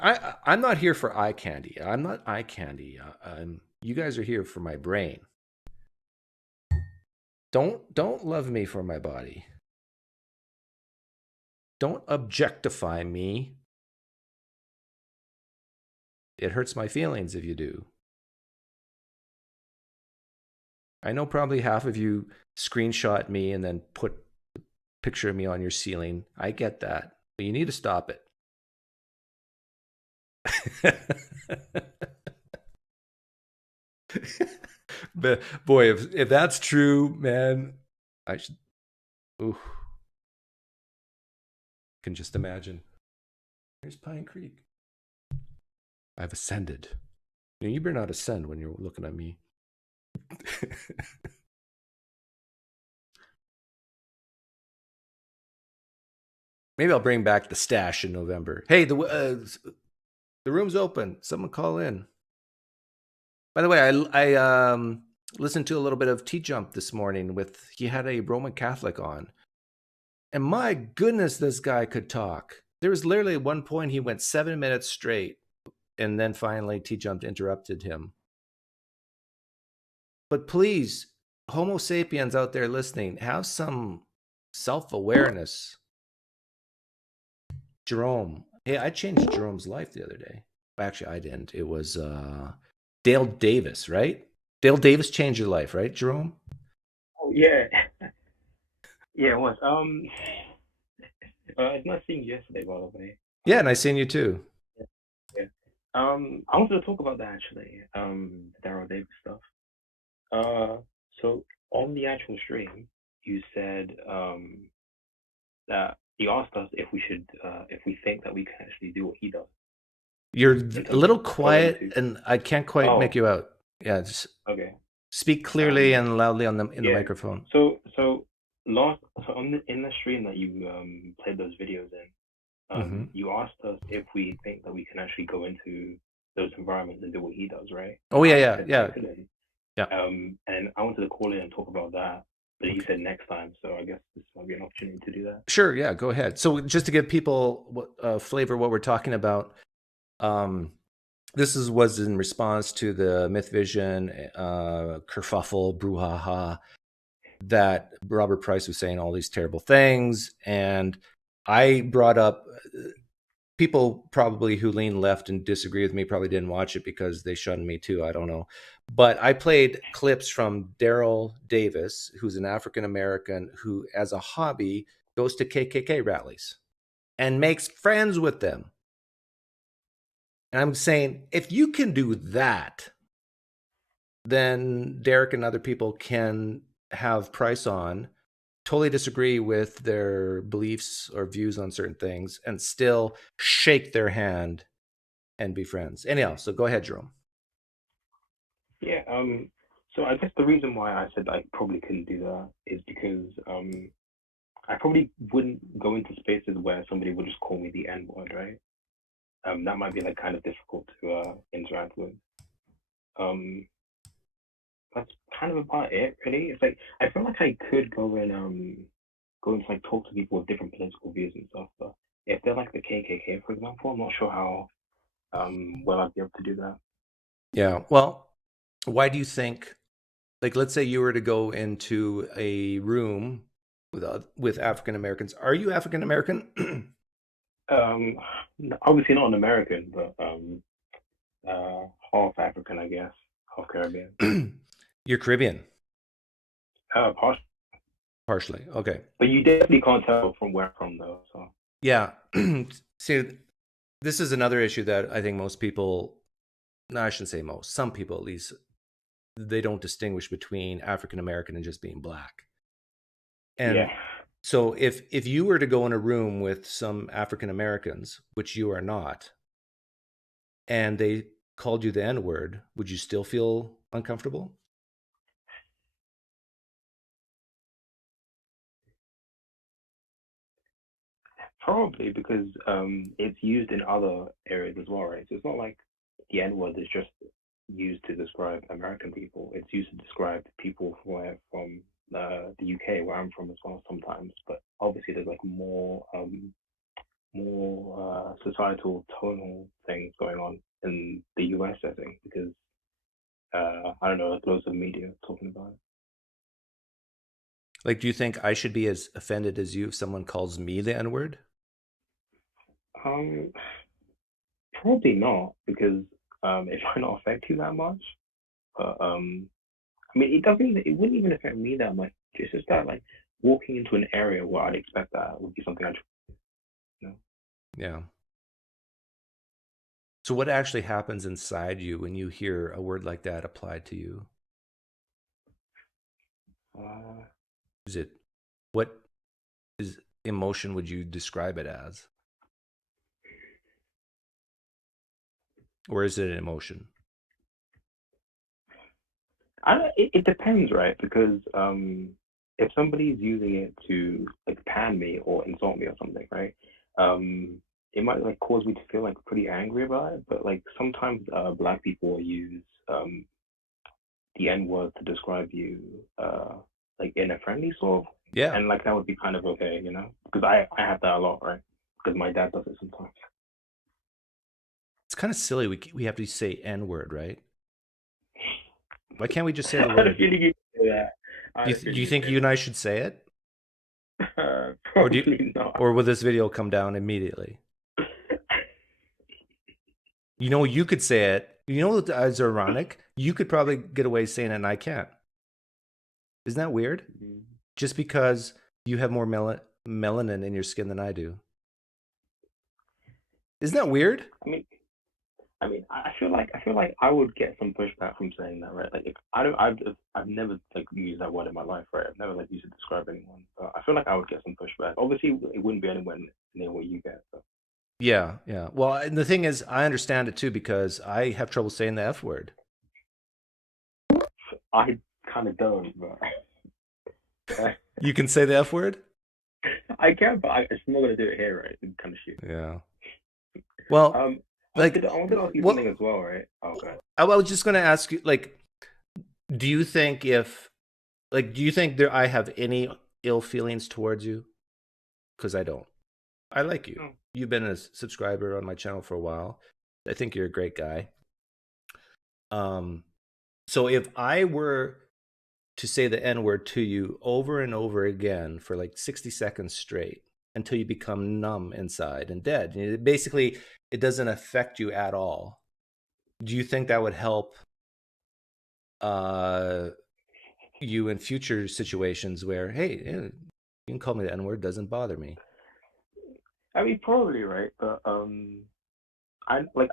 I'm not here for eye candy. I'm not eye candy. You guys are here for my brain. Don't love me for my body. Don't objectify me. It hurts my feelings if you do. I know probably half of you screenshot me and then put a picture of me on your ceiling. I get that. But you need to stop it. But boy, if that's true, man, I should. Ooh, can just imagine. Here's PineCreek. I've ascended. You better not ascend when you're looking at me. Maybe I'll bring back the stash in November. Hey, the room's open. Someone call in. By the way, I listened to a little bit of T Jump this morning. He had a Roman Catholic on, and my goodness, this guy could talk. There was literally at one point he went 7 minutes straight, and then finally T Jump interrupted him. But please, Homo sapiens out there listening, have some self-awareness. Jerome. Hey, I changed Jerome's life the other day. Actually, I didn't. It was Dale Davis, right? Dale Davis changed your life, right, Jerome? Oh yeah, yeah. It was. It's not seen yesterday, by the way. Yeah, and I seen you too. Yeah. Yeah. I wanted to talk about that actually. The Daryl Davis stuff. Uh, so on the actual stream, you said that you asked us if we think that we can actually do what he does You're in a terms of little go quiet, into. and I can't quite make Oh, you out. Yeah, just okay. speak clearly Um, and loudly on in the yeah. microphone. So in the stream that you played those videos in, Mm-hmm. you asked us if we think that we can actually go into those environments and do what he does, right? Oh And yeah, I yeah, said that I yeah, couldn't. yeah. And I wanted to call in and talk about that, but you Okay. said next time, so I guess this might be an opportunity to do that. Sure. Yeah. Go ahead. So just to give people flavor what we're talking about, um, was in response to the myth vision kerfuffle brouhaha that Robert Price was saying all these terrible things, and I brought up people probably who lean left and disagree with me probably didn't watch it because they shunned me too. I don't know. But I played clips from Daryl Davis, who's an African American who, as a hobby, goes to KKK rallies and makes friends with them. And I'm saying, if you can do that, then Derek and other people can have Price on, totally disagree with their beliefs or views on certain things, and still shake their hand and be friends. Anyhow, so go ahead, Jerome. Yeah. So I guess the reason why I said I probably couldn't do that is because I probably wouldn't go into spaces where somebody would just call me the N word, right? That might be like kind of difficult to interact with. Um, that's kind of about it, really. It's like I feel like I could go and like talk to people with different political views and stuff, but if they're like the KKK, for example, I'm not sure how well I'd be able to do that. Yeah. Well, why do you think, like, let's say you were to go into a room with African Americans. Are you African American? Um, Obviously not an American, but half African, I guess, half Caribbean. You're Caribbean, Partial, partially. Okay. but you definitely can't tell from where I'm from though. So Yeah. See, this is another issue that I think most people, no, I shouldn't say most, some people at least, they don't distinguish between African American and just being black. yeah, And so if you were to go in a room with some African Americans, which you are not, and they called you the N word, would you still feel uncomfortable? probably because it's used in other areas as well, right? So it's not like the N word is just used to describe American people. It's used to describe people from the UK, where I'm from as well sometimes. But obviously, there's like more societal tonal things going on in the US setting because I don't know, like loads of media talking about it. Like, do you think I should be as offended as you if someone calls me the N-word? Um, Probably not because it might not affect you that much. But I mean, it wouldn't even affect me that much. It's just that like walking into an area where I'd expect that would be something I'd, you know. Yeah. So what actually happens inside you when you hear a word like that applied to you? Uh, Is it, what is emotion would you describe it as? Or is it an emotion? it depends, right? Because if somebody's using it to like pan me or insult me or something, right? It might like cause me to feel like pretty angry about it. But like sometimes black people use the N word to describe you like in a friendly sort of, Yeah. and like that would be kind of okay, you know? Because I have that a lot, right? Because my dad does it sometimes. It's kind of silly. We have to say N-word, right? Why can't we just say the I had a word? feeling you say that. I Do had you, a do you feeling think you and I should say it? you say that. Or do you, Probably not. or will this video come down immediately? You know, you could say it. You know what is ironic? You could probably get away saying it and I can't. Isn't that weird? Just because you have more melanin in your skin than I do. Isn't that weird? I mean, I feel like I would get some pushback from saying that, right? Like, if I don't, I've never like used that word in my life, right? I've never like used it to describe anyone. But I feel like I would get some pushback. Obviously, it wouldn't be anywhere near what you get. So. Yeah, yeah. Well, and the thing is, I understand it too because I have trouble saying the F word. I kind of don't, but You can say the F word? I can, but I'm not gonna do it here, right? It's kind of shit. Yeah. Well, Um, like, I wanted to ask you what? something as well, right? Oh, okay. I was just going to ask you, like, do you think do you think I have any ill feelings towards you? Because I don't. I like you. Oh. You've been a subscriber on my channel for a while. I think you're a great guy. So if I were to say the N word to you over and over again for like 60 seconds straight until you become numb inside and dead, basically, it doesn't affect you at all. Do you think that would help you in future situations where, hey, you can call me the N word, doesn't bother me? I mean, probably right, but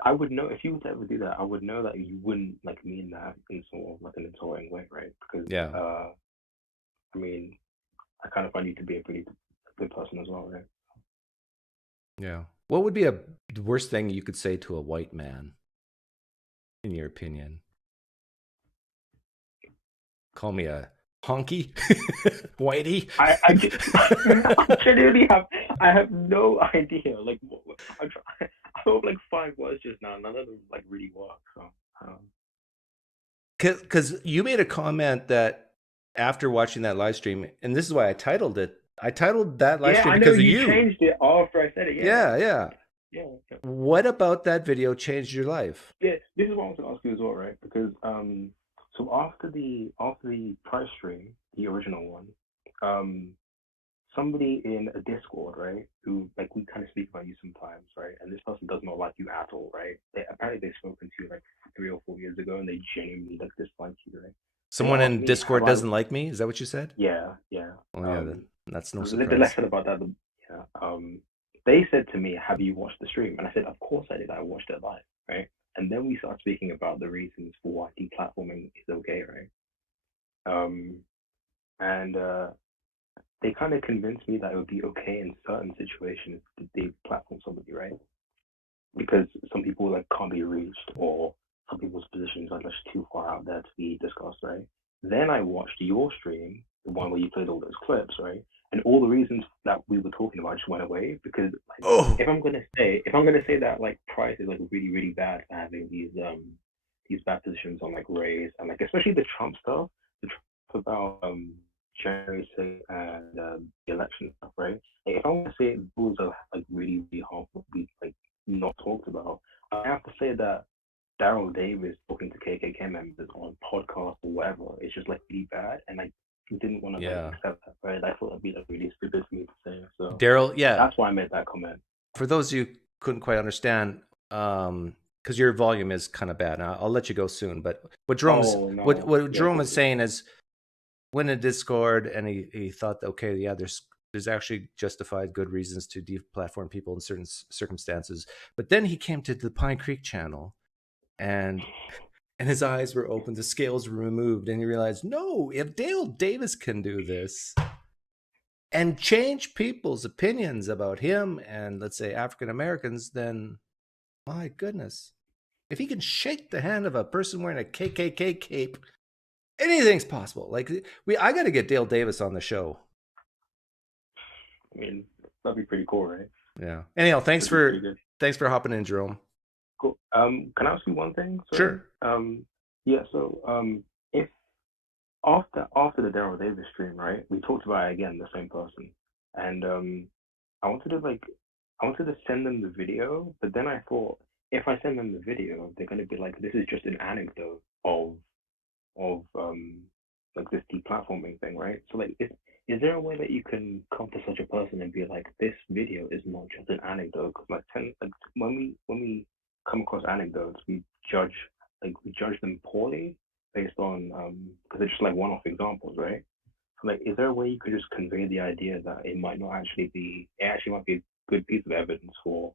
I would know if you were to ever do that. I would know that you wouldn't like mean that in sort of like an insulting way, right? Because Yeah. I mean, I kind of find you to be a pretty good person as well, right? Yeah. What would be the worst thing you could say to a white man, in your opinion? Call me a honky, whitey. I genuinely have no idea. Like I hope like 5 words just now. None of them like really work. So. Because you made a comment that after watching that live stream, and this is why I titled it. I titled that live Yeah, stream I know because of you you. changed it after I said it. Yeah, yeah. Yeah. What about that video changed your life? Yeah, this is what I want to ask you as well, right? Because so after the price stream, the original one, somebody in a Discord, right, who like we kind of speak about you sometimes, right, and this person does not like you at all, right? Apparently they've spoken to you like 3 or 4 years ago, and they genuinely like dislike you, right? They Someone asked in me, have Discord I? doesn't like me? Is that what you said? Yeah, yeah. Oh, yeah, that's no The surprise. lesson about that, yeah. They said to me, "Have you watched the stream?" And I said, "Of course I did. I watched it live, right?" And then we started speaking about the reasons for why deplatforming is okay, right? And they kind of convinced me that it would be okay in certain situations to deplatform somebody, right? Because some people like can't be reached, or some people's positions are just too far out there to be discussed, right? Then I watched your stream, the one where you played all those clips, right? And all the reasons that we were talking about just went away because like, Oh, if I'm gonna say that like Price is like really really bad for having these bad positions on like race and like especially the Trump stuff, the Trump about January 6th and the election stuff, right? Like, if I want to say those are like really really harmful accept that, right? I thought that'd be like really stupid for me to say. So Daryl, yeah. that's why I made that comment. For those of you who couldn't quite understand, because your volume is kind of bad. Now I'll let you go soon. But what Jerome is saying is, went in Discord and he thought, okay, yeah, there's actually justified good reasons to deplatform people in certain circumstances. But then he came to the PineCreek channel, and his eyes were opened, the scales were removed, and he realized, no, if Dale Davis can do this and change people's opinions about him and, let's say, African Americans, then my goodness, if he can shake the hand of a person wearing a KKK cape, anything's possible. Like, I got to get Dale Davis on the show. I mean, that'd be pretty cool, right? Yeah. Anyhow, thanks for hopping in, Jerome. Cool. Can I ask you one thing? Sorry? Sure. Yeah. So, if after the Daryl Davis stream, right, we talked about it again, the same person, and I wanted to send them the video, but then I thought, if I send them the video, they're gonna be like, this is just an anecdote of like this deplatforming thing, right? So like, is there a way that you can come to such a person and be like, this video is not just an anecdote? Because when we come across anecdotes, we judge them poorly based on because they're just like one-off examples, right? So like, is there a way you could just convey the idea that it might actually be a good piece of evidence for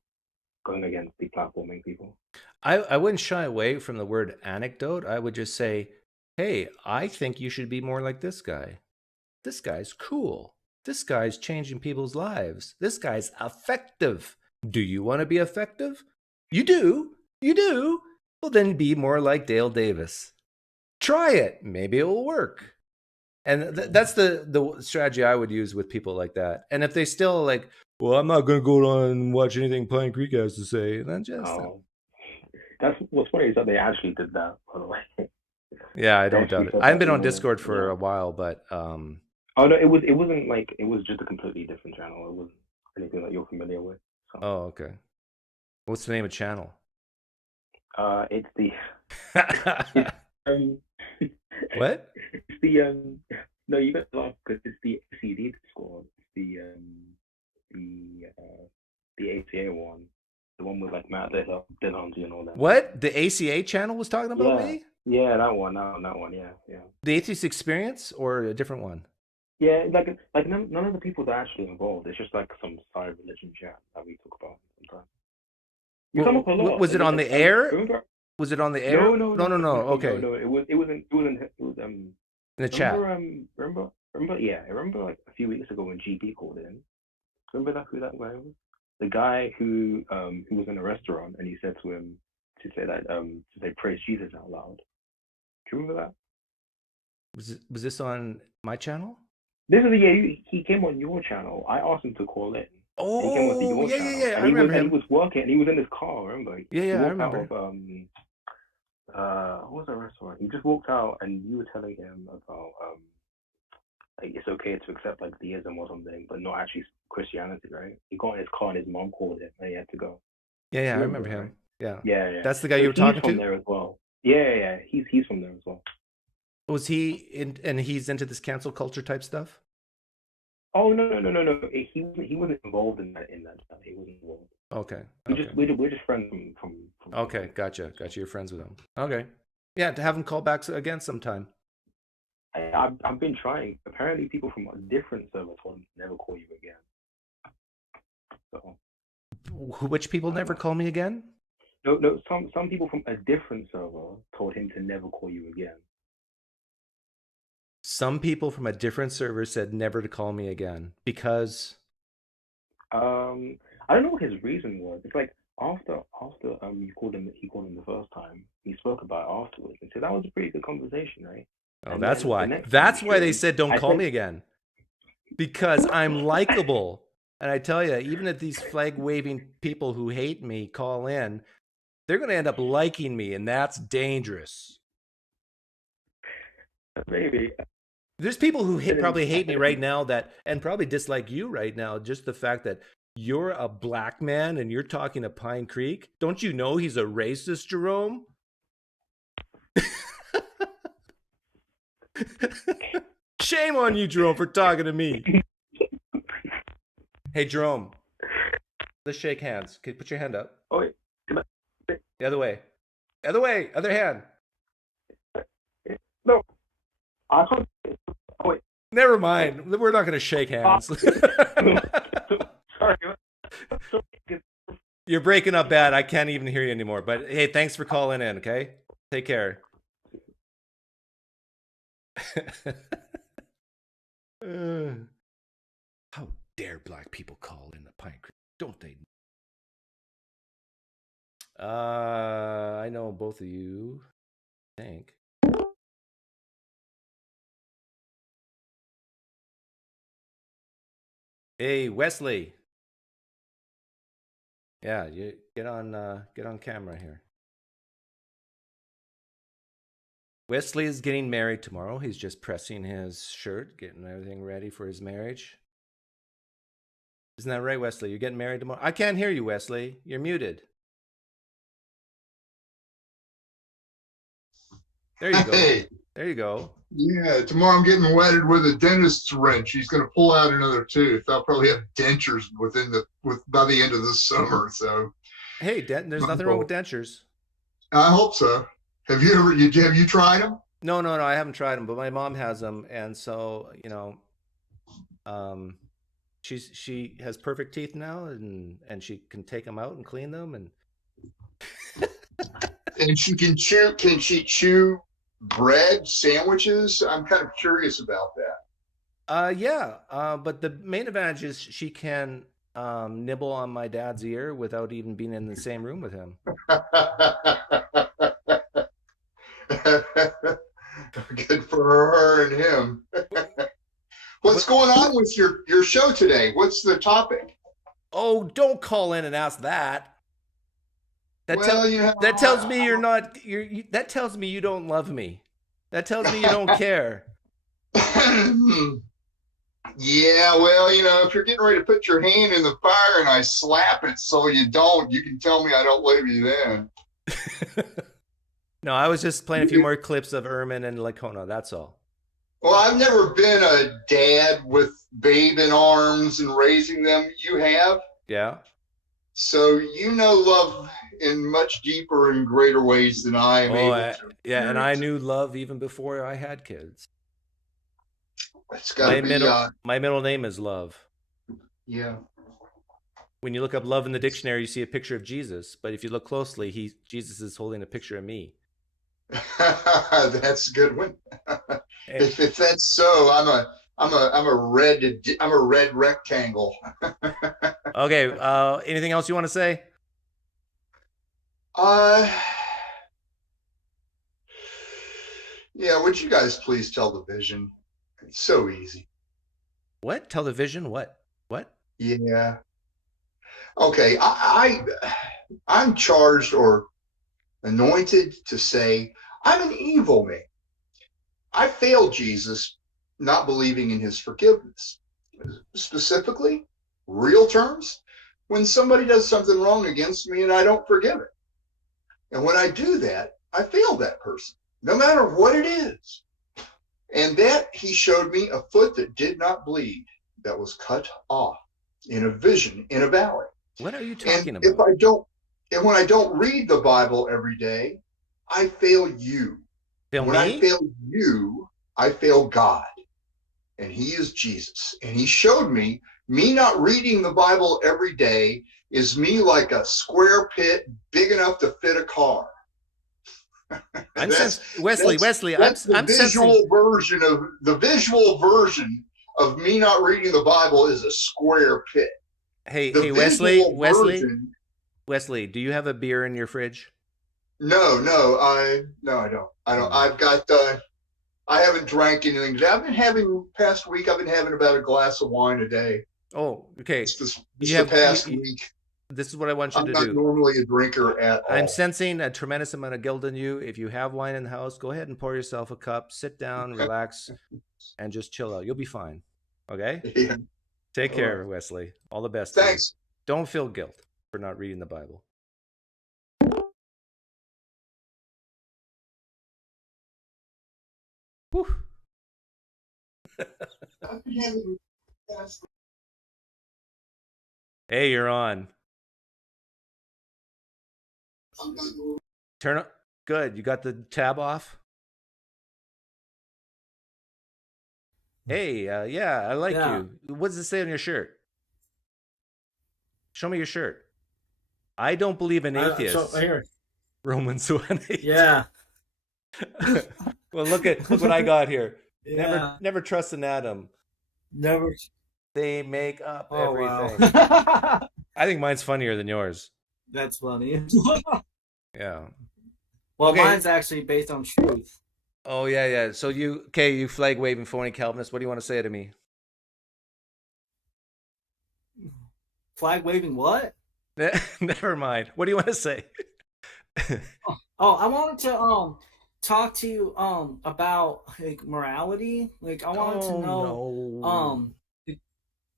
going against deplatforming people? I wouldn't shy away from the word anecdote. I would just say, hey, I think you should be more like this guy. This guy's cool. This guy's changing people's lives. This guy's effective. Do you want to be effective? You do. You do. Well, then be more like Dale Davis. Try it. Maybe it will work. And that's the strategy I would use with people like that. And if they still like, well, I'm not going to go on and watch anything PineCreek has to say, then just... That's what's funny is that they actually did that, by the way. Yeah, I don't doubt it. I haven't been on Discord for a while, but... Oh, no, it wasn't like, it was just a completely different channel. It wasn't anything that you're familiar with. So. Oh, okay. What's the name of the channel? It's the... What? It's the no, you got to laugh because it's the CD Discord. It's the ACA one, the one with like Matt Dillon and all that. What? The ACA channel was talking about me? Yeah, that one. Yeah. The Atheist Experience or a different one? Yeah, like none of the people that are actually involved. It's just like some side religion chat that we talk about sometimes. You come up a lot. Was it on the air? Remember? Was it on the air? No. Okay. No, it was in the chat. Remember? Yeah, I remember like a few weeks ago when GB called in. Remember who that guy was? The guy who was in a restaurant and he said to him to say praise Jesus out loud. Do you remember that? Was this on my channel? This is he came on your channel. I asked him to call in. Oh, he came on your channel. Yeah. I remember him. He was working. He was in his car. Remember? Yeah, I remember. What was that restaurant? He just walked out, and you were telling him about like it's okay to accept like theism or something, but not actually Christianity, right? He got in his car, and his mom called him, and he had to go. Yeah, I remember him. Right? Yeah. That's the guy you were talking to. He's from there as well. Yeah. He's from there as well. Was he and he's into this cancel culture type stuff? Oh no! He wasn't involved in that. He wasn't involved. Okay. We're just friends from. Okay, gotcha. You're friends with him. Okay. Yeah, to have him call back again sometime. I've been trying. Apparently, people from a different server told him to never call you again. So. Which people never call me again? No. Some people from a different server told him to never call you again. Some people from a different server said never to call me again because I don't know what his reason was. It's like after he called him the first time, he spoke about it afterwards and said that was a pretty good conversation, right? Oh, and that's why. That's why they said don't call me again. Because I'm likable. And I tell you, even if these flag waving people who hate me call in, they're going to end up liking me, and that's dangerous. Maybe. There's people who probably hate me right now and probably dislike you right now. Just the fact that you're a black man and you're talking to PineCreek. Don't you know he's a racist, Shame on you, Jerome, for talking to me. Hey, Jerome. Let's shake hands. Okay, put your hand up. Oh, wait. The other way. The other way. Other hand. No. I can't. Oh, wait. Never mind. We're not going to shake hands. Sorry. You're breaking up bad. I can't even hear you anymore. But hey, thanks for calling in, okay? Take care. How dare black people call in the PineCreek? Don't they? I know both of you, I think. Hey, Wesley. Yeah, you get on camera here. Wesley is getting married tomorrow. He's just pressing his shirt, getting everything ready for his marriage. Isn't that right, Wesley? You're getting married tomorrow? I can't hear you, Wesley. You're muted. There you go. Hey. There you go. Yeah, tomorrow I'm getting wetted with a dentist's wrench. He's going to pull out another tooth. I'll probably have dentures by the end of this summer. So, hey, there's nothing wrong with dentures. I hope so. Have you tried them? No, I haven't tried them, but my mom has them, and so she has perfect teeth now, and she can take them out and clean them, and and she can chew. Can she chew bread sandwiches? I'm kind of curious about that. Yeah. But the main advantage is she can nibble on my dad's ear without even being in the same room with him. Good for her and him. What's going on with your show today? What's the topic? Oh, don't call in and ask that. That tells me you're not. That tells me you don't love me. That tells me you don't care. Yeah, well, if you're getting ready to put your hand in the fire and I slap it so you don't, you can tell me I don't love you then. No, I was just playing a few more clips of Ehrman and Licona. That's all. Well, I've never been a dad with babe in arms and raising them. You have? Yeah. So you know love in much deeper and greater ways than I am able to. Yeah, and I knew love even before I had kids. It's got to be. My middle name is Love. Yeah. When you look up love in the dictionary, you see a picture of Jesus. But if you look closely, Jesus is holding a picture of me. That's a good one. If that's so, I'm a red rectangle. Okay. Anything else you want to say? Yeah. Would you guys please tell the vision? It's so easy. What? Tell the vision? What? Yeah. Okay. I'm charged or anointed to say I'm an evil man. I failed Jesus not believing in his forgiveness. Specifically, real terms, when somebody does something wrong against me and I don't forgive it. And when I do that, I fail that person, no matter what it is. And that he showed me a foot that did not bleed, that was cut off in a vision in a valley. What are you talking about? And when I don't read the Bible every day, I fail you. When I fail you, I fail God. And he is Jesus. And he showed me not reading the Bible every day is me like a square pit big enough to fit a car. Wesley, the visual version of me not reading the Bible is a square pit. Hey, Wesley, do you have a beer in your fridge? No, I don't. I've got. I haven't drank anything today. Past week. I've been having about a glass of wine a day. Oh, okay. The past week. This is what I want you to do. I'm not normally a drinker at all. I'm sensing a tremendous amount of guilt in you. If you have wine in the house, go ahead and pour yourself a cup. Sit down, relax, and just chill out. You'll be fine. Okay? Yeah. Take care, Wesley. All the best. Thanks. Don't feel guilt for not reading the Bible. Whew. Hey, you're on. Turn up. Good. You got the tab off? Hey, yeah, I like Yeah. you. What does it say on your shirt? Show me your shirt. I don't believe in atheists. Here. Romans 1:8. Yeah. Well, look what I got here. Yeah. Never trust an atom. Never. They make up Oh, everything. wow. I think mine's funnier than yours. That's funny. Yeah. Well, Okay. mine's actually based on truth. Oh yeah. So you flag waving phony Calvinist. What do you want to say to me? Flag waving what? Never mind. What do you want to say? Oh, I wanted to talk to you about like morality. Like I wanted to know no.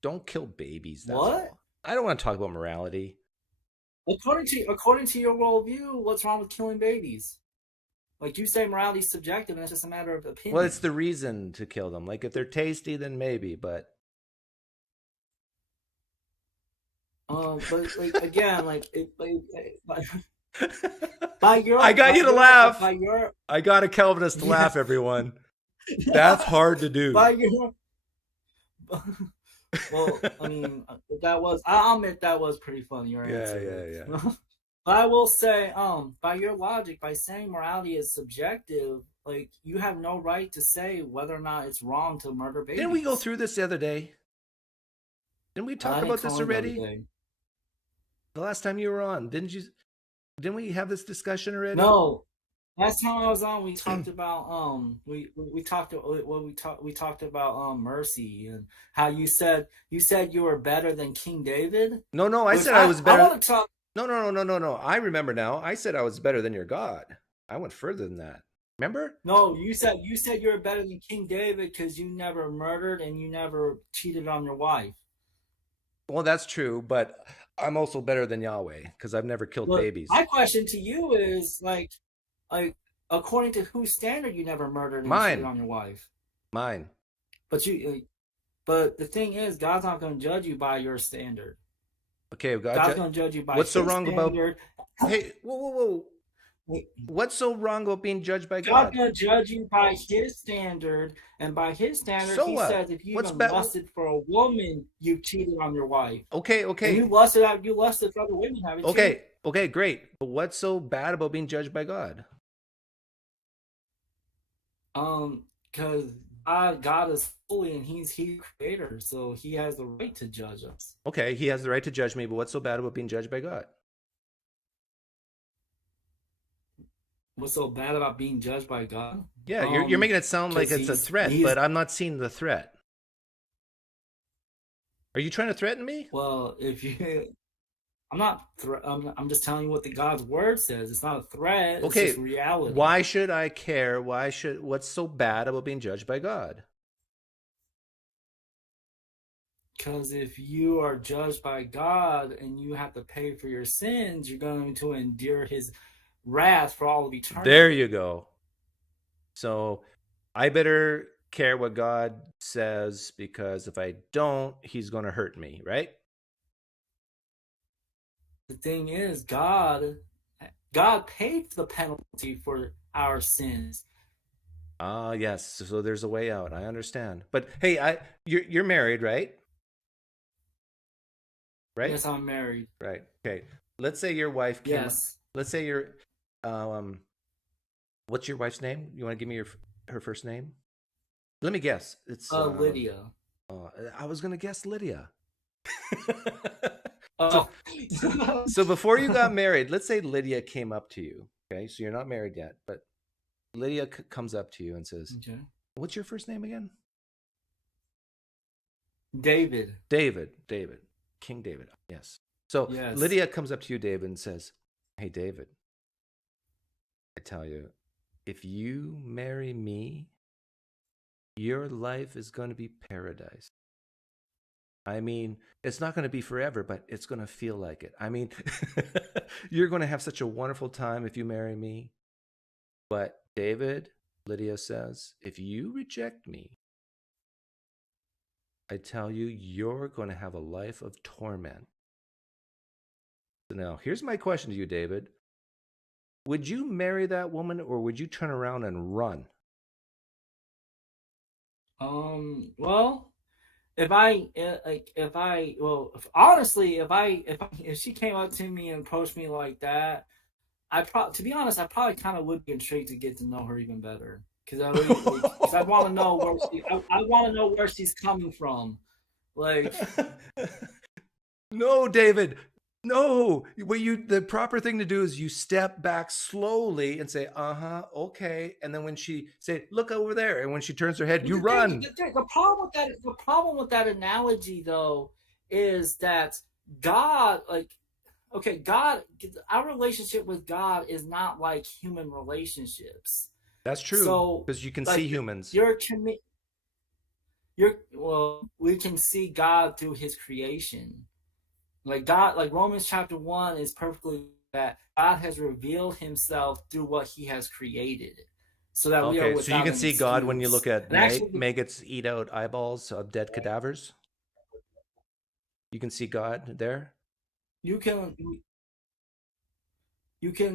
Don't kill babies. That's what? all. I don't want to talk about morality. According to your worldview, what's wrong with killing babies? Like you say, morality is subjective, and it's just a matter of opinion. Well, it's the reason to kill them. Like if they're tasty, then maybe. But but like again, by your, I got you to laugh. By your, I got a Calvinist to laugh. Everyone, that's hard to do. By your. Well, I mean, I'll admit that was pretty funny. Your answer. Yeah. But I will say, by your logic, by saying morality is subjective, like you have no right to say whether or not it's wrong to murder babies. Didn't we go through this the other day? Didn't we talk about this already? The last time you were on, didn't we have this discussion already? No. Last time I was on, we talked about we talked about mercy and how you said you were better than King David. No, I said I was better. I want to talk. No. I remember now. I said I was better than your God. I went further than that. Remember? No, you said you were better than King David because you never murdered and you never cheated on your wife. Well, that's true, but I'm also better than Yahweh because I've never killed babies. My question to you is like according to whose standard you never murdered and cheated on your wife? Mine. But the thing is, God's not going to judge you by your standard. Okay, God's going to judge you by what's his so wrong standard. about? Hey, whoa! What's so wrong about being judged by God? God's going to judge you by his standard, and by his standard, he says if you even lusted for a woman, you cheated on your wife. Okay. And you lusted for other women, haven't you? Okay, great. But what's so bad about being judged by God? Because God is holy and he's creator, so he has the right to judge us. Okay, he has the right to judge me, but what's so bad about being judged by God? What's so bad about being judged by God? Yeah, you're making it sound like it's a threat, but I'm not seeing the threat. Are you trying to threaten me? Well, I'm not. I'm just telling you what the God's word says. It's not a threat. Okay, it's just reality. Why should I care? What's so bad about being judged by God? Because if you are judged by God and you have to pay for your sins, you're going to endure his wrath for all of eternity. There you go. So I better care what God says, because if I don't, he's going to hurt me, right? The thing is, God paid the penalty for our sins. Yes. So there's a way out. I understand. But hey, you're married, right? Right? Yes, I'm married. Right. Okay. Let's say your wife came. Yes. Let's say you're what's your wife's name? You want to give me her first name? Let me guess. It's Lydia. I was going to guess Lydia. Oh. So before you got married, let's say Lydia came up to you. Okay, so you're not married yet, but Lydia comes up to you and says, okay. What's your first name again? David. King David. Yes. So yes. Lydia comes up to you, David, and says, hey, David, I tell you, if you marry me, your life is going to be paradise. I mean, it's not going to be forever, but it's going to feel like it. I mean, you're going to have such a wonderful time if you marry me. But David, Lydia says, if you reject me, I tell you, you're going to have a life of torment. So now, here's my question to you, David. Would you marry that woman, or would you turn around and run? Well, if she came up to me and approached me like that, to be honest, I probably kind of would be intrigued to get to know her even better, because I want to know where she's coming from. Like, no, David, no. The proper thing to do is you step back slowly and say, okay, and then when she say, look over there, and when she turns her head, you run. The problem with that analogy, though, is that God, God, our relationship with God is not like human relationships. That's true. So, because you can see humans. We can see God through His creation. Like Romans chapter 1 is perfectly that God has revealed Himself through what He has created, so that we are. So you can see God when you look at maggots eat out eyeballs of dead cadavers. You can see God there. You can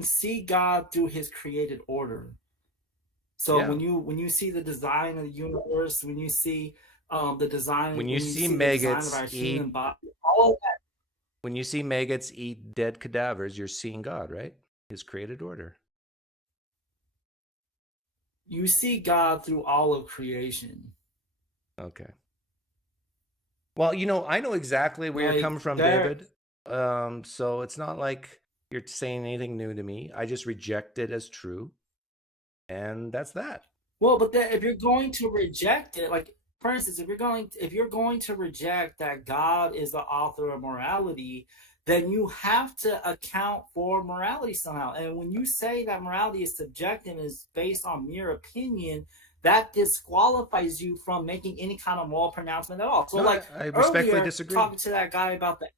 see God through His created order. So when you see the design of the universe, when you see the design, when you see maggots of our eat human body, all of that. When you see maggots eat dead cadavers, you're seeing God, right? His created order. You see God through all of creation. Okay. Well, I know exactly where you're coming from, David. So it's not like you're saying anything new to me. I just reject it as true. And that's that. Well, but if you're going to reject it, like, for instance, if you're going to reject that God is the author of morality, then you have to account for morality somehow. And when you say that morality is subjective and is based on mere opinion, that disqualifies you from making any kind of moral pronouncement at all. So, I respectfully disagree. Talking to that guy about the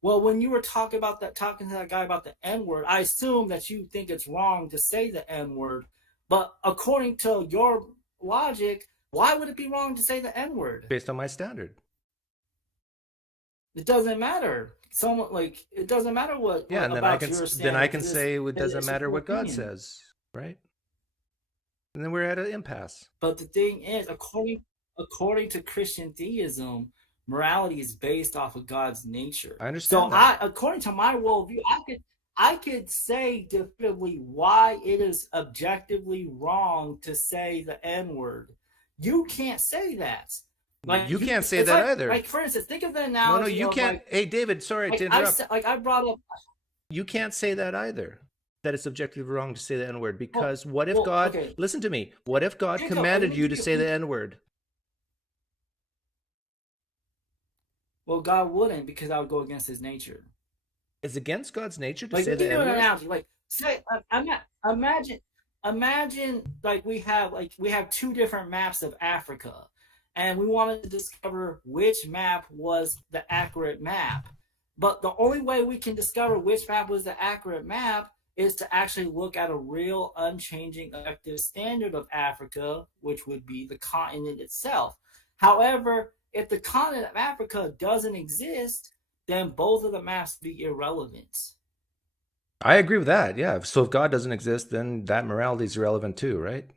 when you were talking to that guy about the N-word, I assume that you think it's wrong to say the N-word. But according to your logic, why would it be wrong to say the N-word? Based on my standard. It doesn't matter. It doesn't matter what. Yeah, and then I can say it doesn't matter what God says, right? And then we're at an impasse. But the thing is, according to Christian theism, morality is based off of God's nature. I understand. So according to my worldview, I could say definitively why it is objectively wrong to say the N-word. You can't say that. You can't say that either. Like, for instance, think of the analogy. No, you can't. Hey, David, sorry to interrupt. I brought up. You can't say that either. That it's objectively wrong to say the N-word, because what if God? Okay. Listen to me. What if God commanded you to say the N-word? Well, God wouldn't, because I would go against His nature. It's against God's nature to say the N-word. An analogy. Imagine we have two different maps of Africa, and we wanted to discover which map was the accurate map. But the only way we can discover which map was the accurate map is to actually look at a real, unchanging, objective standard of Africa, which would be the continent itself. However, if the continent of Africa doesn't exist, then both of the maps be irrelevant. I agree with that, yeah. So if God doesn't exist, then that morality is irrelevant too, right?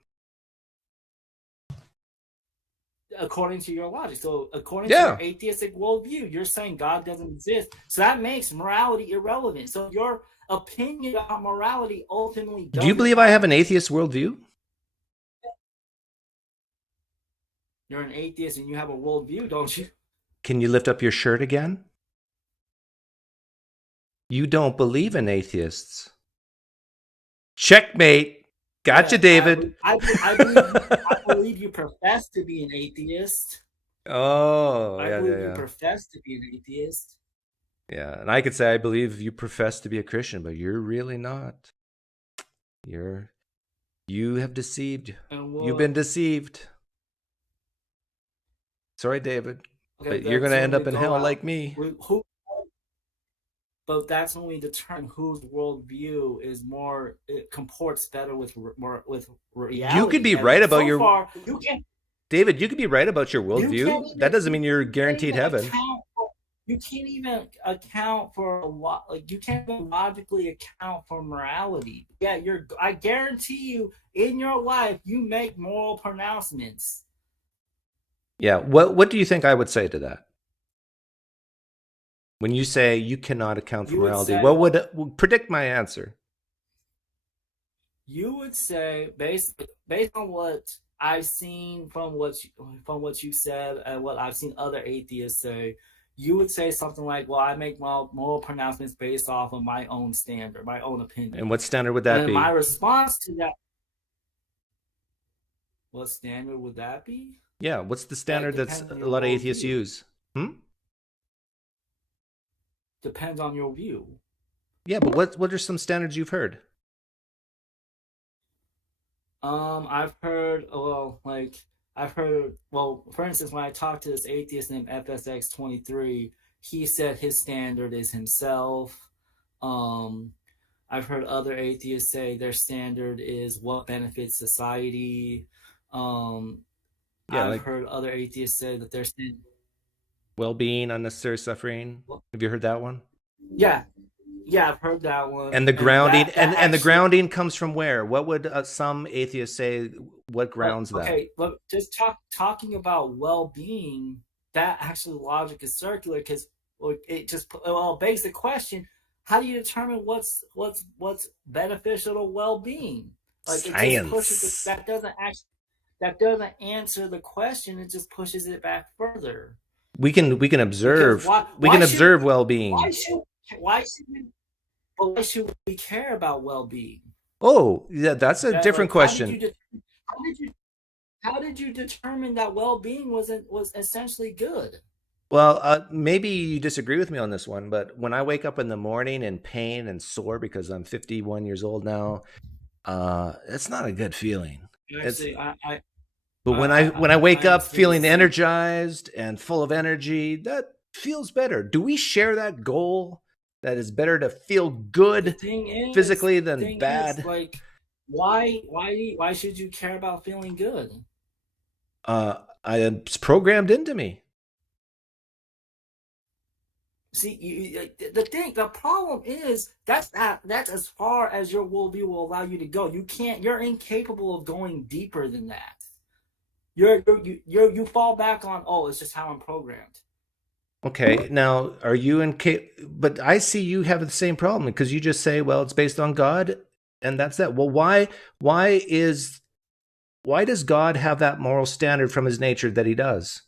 According to your logic. So according to your atheistic worldview, you're saying God doesn't exist. So that makes morality irrelevant. So your opinion about morality ultimately doesn't. Do you believe I have an atheist worldview? You're an atheist and you have a worldview, don't you? Can you lift up your shirt again? You don't believe in atheists. Checkmate. Gotcha, David. I believe you profess to be an atheist. Oh, I believe you profess to be an atheist. Yeah, and I could say I believe you profess to be a Christian, but you're really not. You have deceived. You've been deceived. Sorry, David, but you're going to end up in hell like me. But that's when we determine whose worldview is it comports better with reality. You could be right about David, you could be right about your You can't worldview. even- That doesn't mean you're you can't guaranteed even heaven. You can't even account for a lot. Like you can't even logically account for morality. Yeah, I guarantee you, in your life, you make moral pronouncements. Yeah. What do you think I would say to that? When you say you cannot account for You would morality, say, what would predict my answer? You would say, based on what I've seen from what you said and what I've seen other atheists say, you would say something like, "Well, I make moral pronouncements based off of my own standard, my own opinion." And what standard would that And be? my response to that, what standard would that be? Yeah, what's the standard that's depends on a your lot of atheists worldview. use? Depends on your view. Yeah, but what are some standards you've heard? I've heard, for instance, when I talked to this atheist named FSX23, he said his standard is himself. I've heard other atheists say their standard is what benefits society. I've heard other atheists say that their standard, well-being, unnecessary suffering. Have you heard that one? Yeah, I've heard that one. And the grounding, and the grounding comes from where? What would some atheists say? What grounds that? Okay, but just talking about well-being, that actually logic is circular because it just begs the question: how do you determine what's beneficial to well-being? Like Science. It just pushes that doesn't answer the question. It just pushes it back further. We can observe. We can observe well-being. Why should we care about well-being? Oh, yeah, that's a different question. How did you determine that well-being was essentially good? Well, maybe you disagree with me on this one, but when I wake up in the morning in pain and sore because I'm 51 years old now, it's not a good feeling. Actually, But when I wake up feeling energized and full of energy, that feels better. Do we share that goal? That is better to feel good physically than bad. Like, why should you care about feeling good? It's programmed into me. See, the problem is that's as far as your worldview will allow you to go. You're incapable of going deeper than that. You fall back on, it's just how I'm programmed. Okay, now are you but I see you have the same problem because you just say, well, it's based on God and that's that. Well, why does God have that moral standard from his nature that he does?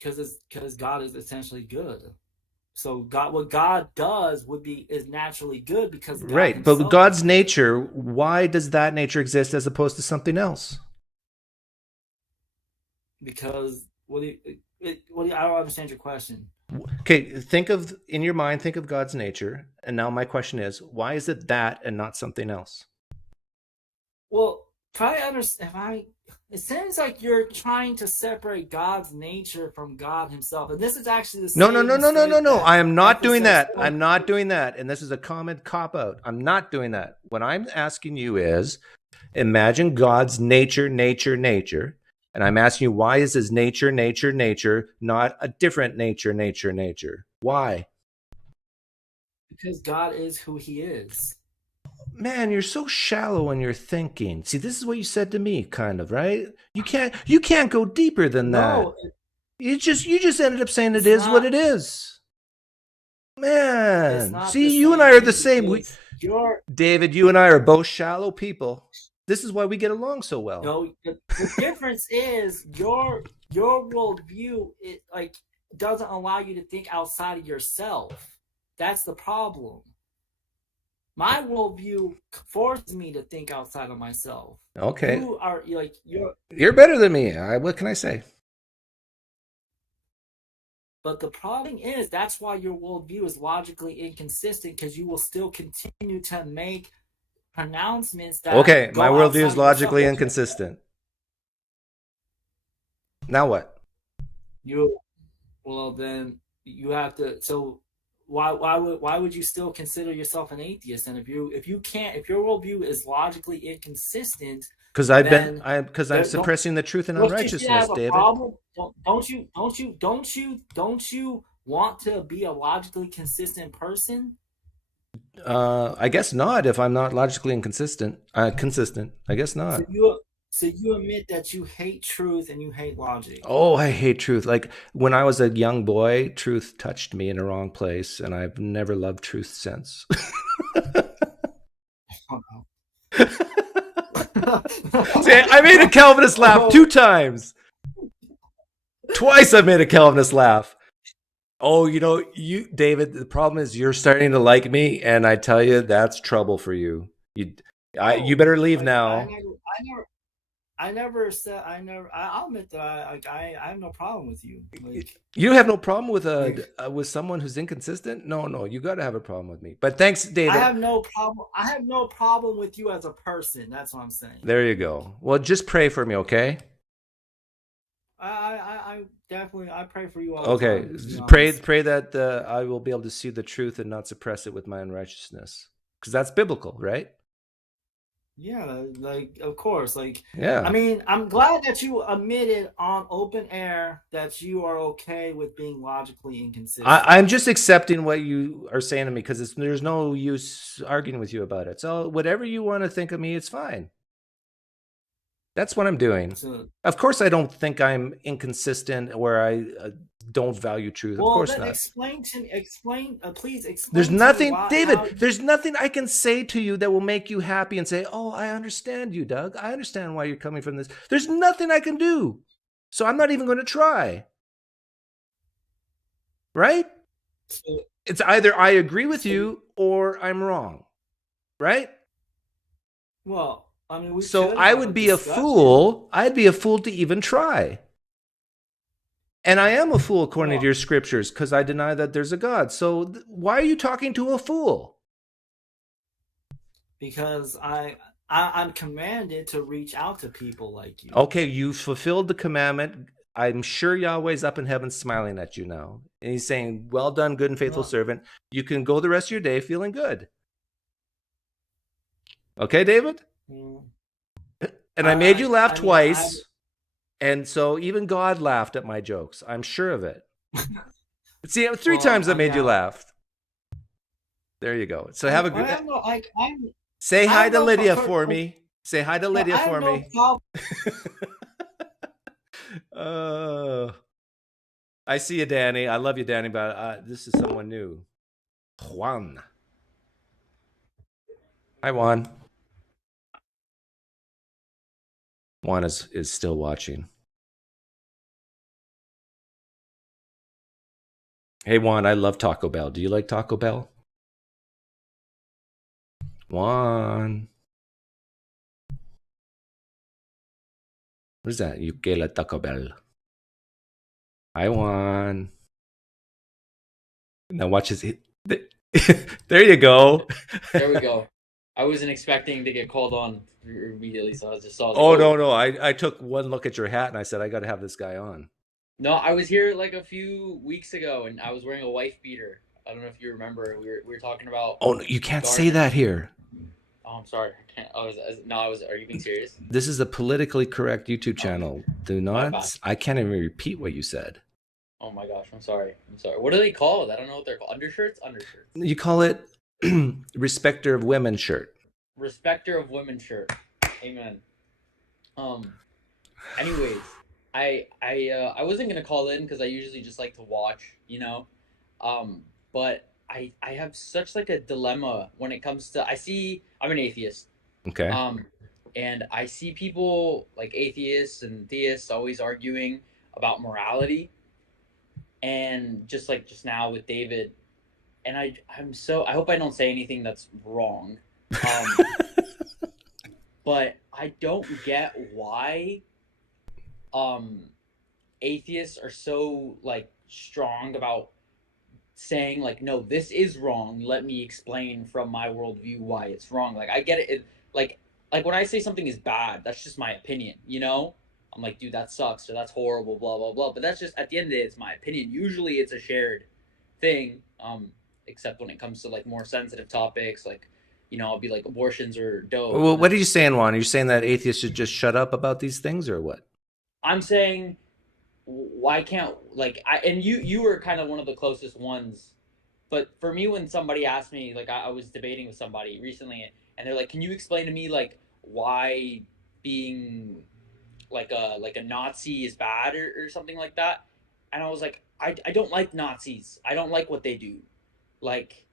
Because God is essentially good. So what God does is naturally good because God right. But God's nature, why does that nature exist as opposed to something else? Because I don't understand your question. Okay, in your mind, think of God's nature. And now my question is, why is it that and not something else? Well, try to understand. It seems like you're trying to separate God's nature from God himself. And this is actually the same No. I am not doing that. I'm not doing that. And this is a common cop-out. I'm not doing that. What I'm asking you is, imagine God's nature. And I'm asking you, why is his nature, not a different nature? Why? Because God is who he is. Man, you're so shallow in your thinking. See, this is what you said to me, kind of, right? You can't go deeper than that. You just ended up saying it is what it is. Man, see, you and I are the same. David, you and I are both shallow people. This is why we get along so well. No, the difference is your worldview doesn't allow you to think outside of yourself. That's the problem. My worldview forces me to think outside of myself. Okay. You're better than me. What can I say? But the problem is that's why your worldview is logically inconsistent because you will still continue to make pronouncements that my worldview is logically inconsistent. Now what? Then you have to. So why would you still consider yourself an atheist? And if your worldview is logically inconsistent, Because then I'm suppressing the truth and don't you see that unrighteousness, as a David. problem? Don't you want to be a logically consistent person? I guess not. If I'm not logically consistent, I guess not. So you admit that you hate truth and you hate logic. Oh, I hate truth. Like when I was a young boy, truth touched me in a wrong place, and I've never loved truth since. Oh, no. See, I made a Calvinist laugh 2 times. Twice I made a Calvinist laugh. Oh, you, David, the problem is you're starting to like me, and I tell you, that's trouble for you. You better leave now. I'll admit that I have no problem with you. Like, you have no problem with with someone who's inconsistent? No, you got to have a problem with me. But thanks, David. I have no problem with you as a person. That's what I'm saying. There you go. Well, just pray for me, okay? I definitely pray for you all. Okay, the time, pray that I will be able to see the truth and not suppress it with my unrighteousness, because that's biblical, right? Yeah, like of course, like yeah. I mean, I'm glad that you admitted on open air that you are okay with being logically inconsistent. I'm just accepting what you are saying to me because there's no use arguing with you about it. So whatever you want to think of me, it's fine. That's what I'm doing. So, of course, I don't think I'm inconsistent or I don't value truth. Well, of course then not. Please explain. There's nothing, David. There's nothing I can say to you that will make you happy and say, "Oh, I understand you, Doug. I understand why you're coming from this." There's nothing I can do, so I'm not even going to try. Right? It's either I agree with you or I'm wrong. Right? Well. I mean, so I would be a fool. I'd be a fool to even try. And I am a fool according to your scriptures because I deny that there's a God. So why are you talking to a fool? Because I'm commanded to reach out to people like you. Okay, you fulfilled the commandment. I'm sure Yahweh's up in heaven smiling at you now. And he's saying, well done, good and faithful servant. You can go the rest of your day feeling good. Okay, David? And I made you laugh twice. And so even God laughed at my jokes. I'm sure of it. See, 3 times I made you laugh. There you go. So have a good... Say hi to Lydia for me. Say hi to Lydia for me. I see you, Danny. I love you, Danny, but this is someone new. Juan. Hi, Juan. Juan is still watching. Hey, Juan, I love Taco Bell. Do you like Taco Bell? Juan. What is that? You que la Taco Bell. Hi, Juan. Now watch his... There you go. There we go. I wasn't expecting to get called on immediately, so I just saw. No! I took one look at your hat and I said I got to have this guy on. No, I was here like a few weeks ago, and I was wearing a wife beater. I don't know if you remember. We were talking about. Oh, you can't say that here. Oh, I'm sorry. I can't. Are you being serious? This is a politically correct YouTube channel. Do not. I can't even repeat what you said. Oh my gosh! I'm sorry. What do they call it? I don't know what they're called. Undershirts. You call it respecter of women shirt. Respecter of women shirt. Amen. Anyways, I wasn't gonna call in because I usually just like to watch, but I have such like a dilemma when it comes to I'm an atheist. Okay. And I see people like atheists and theists always arguing about morality, and just now with David, and I hope I don't say anything that's wrong. But I don't get why atheists are so like strong about saying like, no, this is wrong. Let me explain from my worldview why it's wrong. Like I get it. Like when I say something is bad, that's just my opinion, I'm like, dude, that sucks or that's horrible, blah, blah, blah. But that's just, at the end of the day, it's my opinion. Usually it's a shared thing. except when it comes to like more sensitive topics, like, you know, I'll be like abortions are dope. Well, what are you saying, Juan? Are you saying that atheists should just shut up about these things, or what? I'm saying, why can't, like, and you were kind of one of the closest ones, but for me, when somebody asked me, like, I was debating with somebody recently, and they're like, can you explain to me like why being like a Nazi is bad, or something like that? And I was like, I don't like Nazis. I don't like what they do. Like,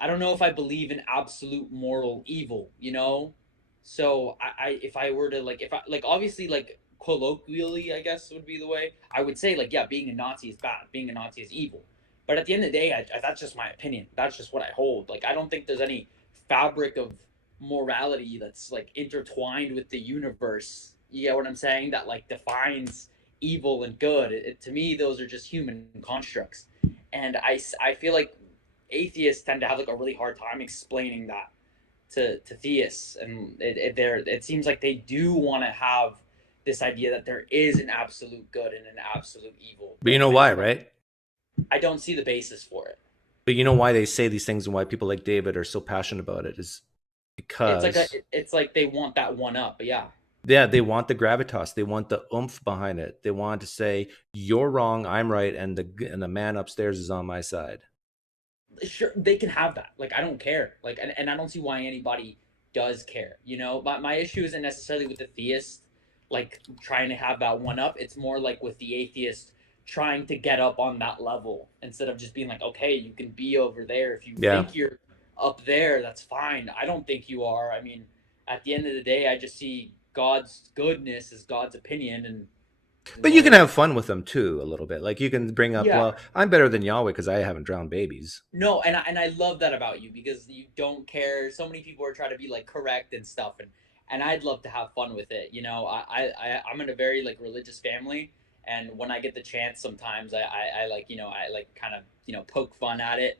I don't know if I believe in absolute moral evil, you know? So I if I were to like, if I like, obviously, like, colloquially, I guess would be the way I would say, like, yeah, being a Nazi is bad, being a Nazi is evil. But at the end of the day, that's just my opinion. That's just what I hold. Like, I don't think there's any fabric of morality that's like intertwined with the universe. You get what I'm saying? That like defines evil and good. To me, those are just human constructs. And I feel like atheists tend to have like a really hard time explaining that to theists, and it seems like they do want to have this idea that there is an absolute good and an absolute evil. But you know why, right? I don't see the basis for it. But you know why they say these things and why people like David are so passionate about it is because it's like they want that one up. But yeah, they want the gravitas, they want the oomph behind it. They want to say you're wrong, I'm right, and the man upstairs is on my side. Sure, they can have that. Like, I don't care. Like, and I don't see why anybody does care. You know, my issue isn't necessarily with the theist, like, trying to have that one up. It's more like with the atheist trying to get up on that level instead of just being like, okay, you can be over there. If you think you're up there, that's fine. I don't think you are. I mean, at the end of the day, I just see God's goodness as God's opinion, and but you can have fun with them too a little bit. Like, you can bring up, Yeah. well, I'm better than Yahweh because I haven't drowned babies. No, and I love that about you, because you don't care. So many people are trying to be like correct and stuff, and I'd love to have fun with it. You know, I'm in a very like religious family, and when I get the chance, sometimes I like, you know, I like kind of, you know, poke fun at it,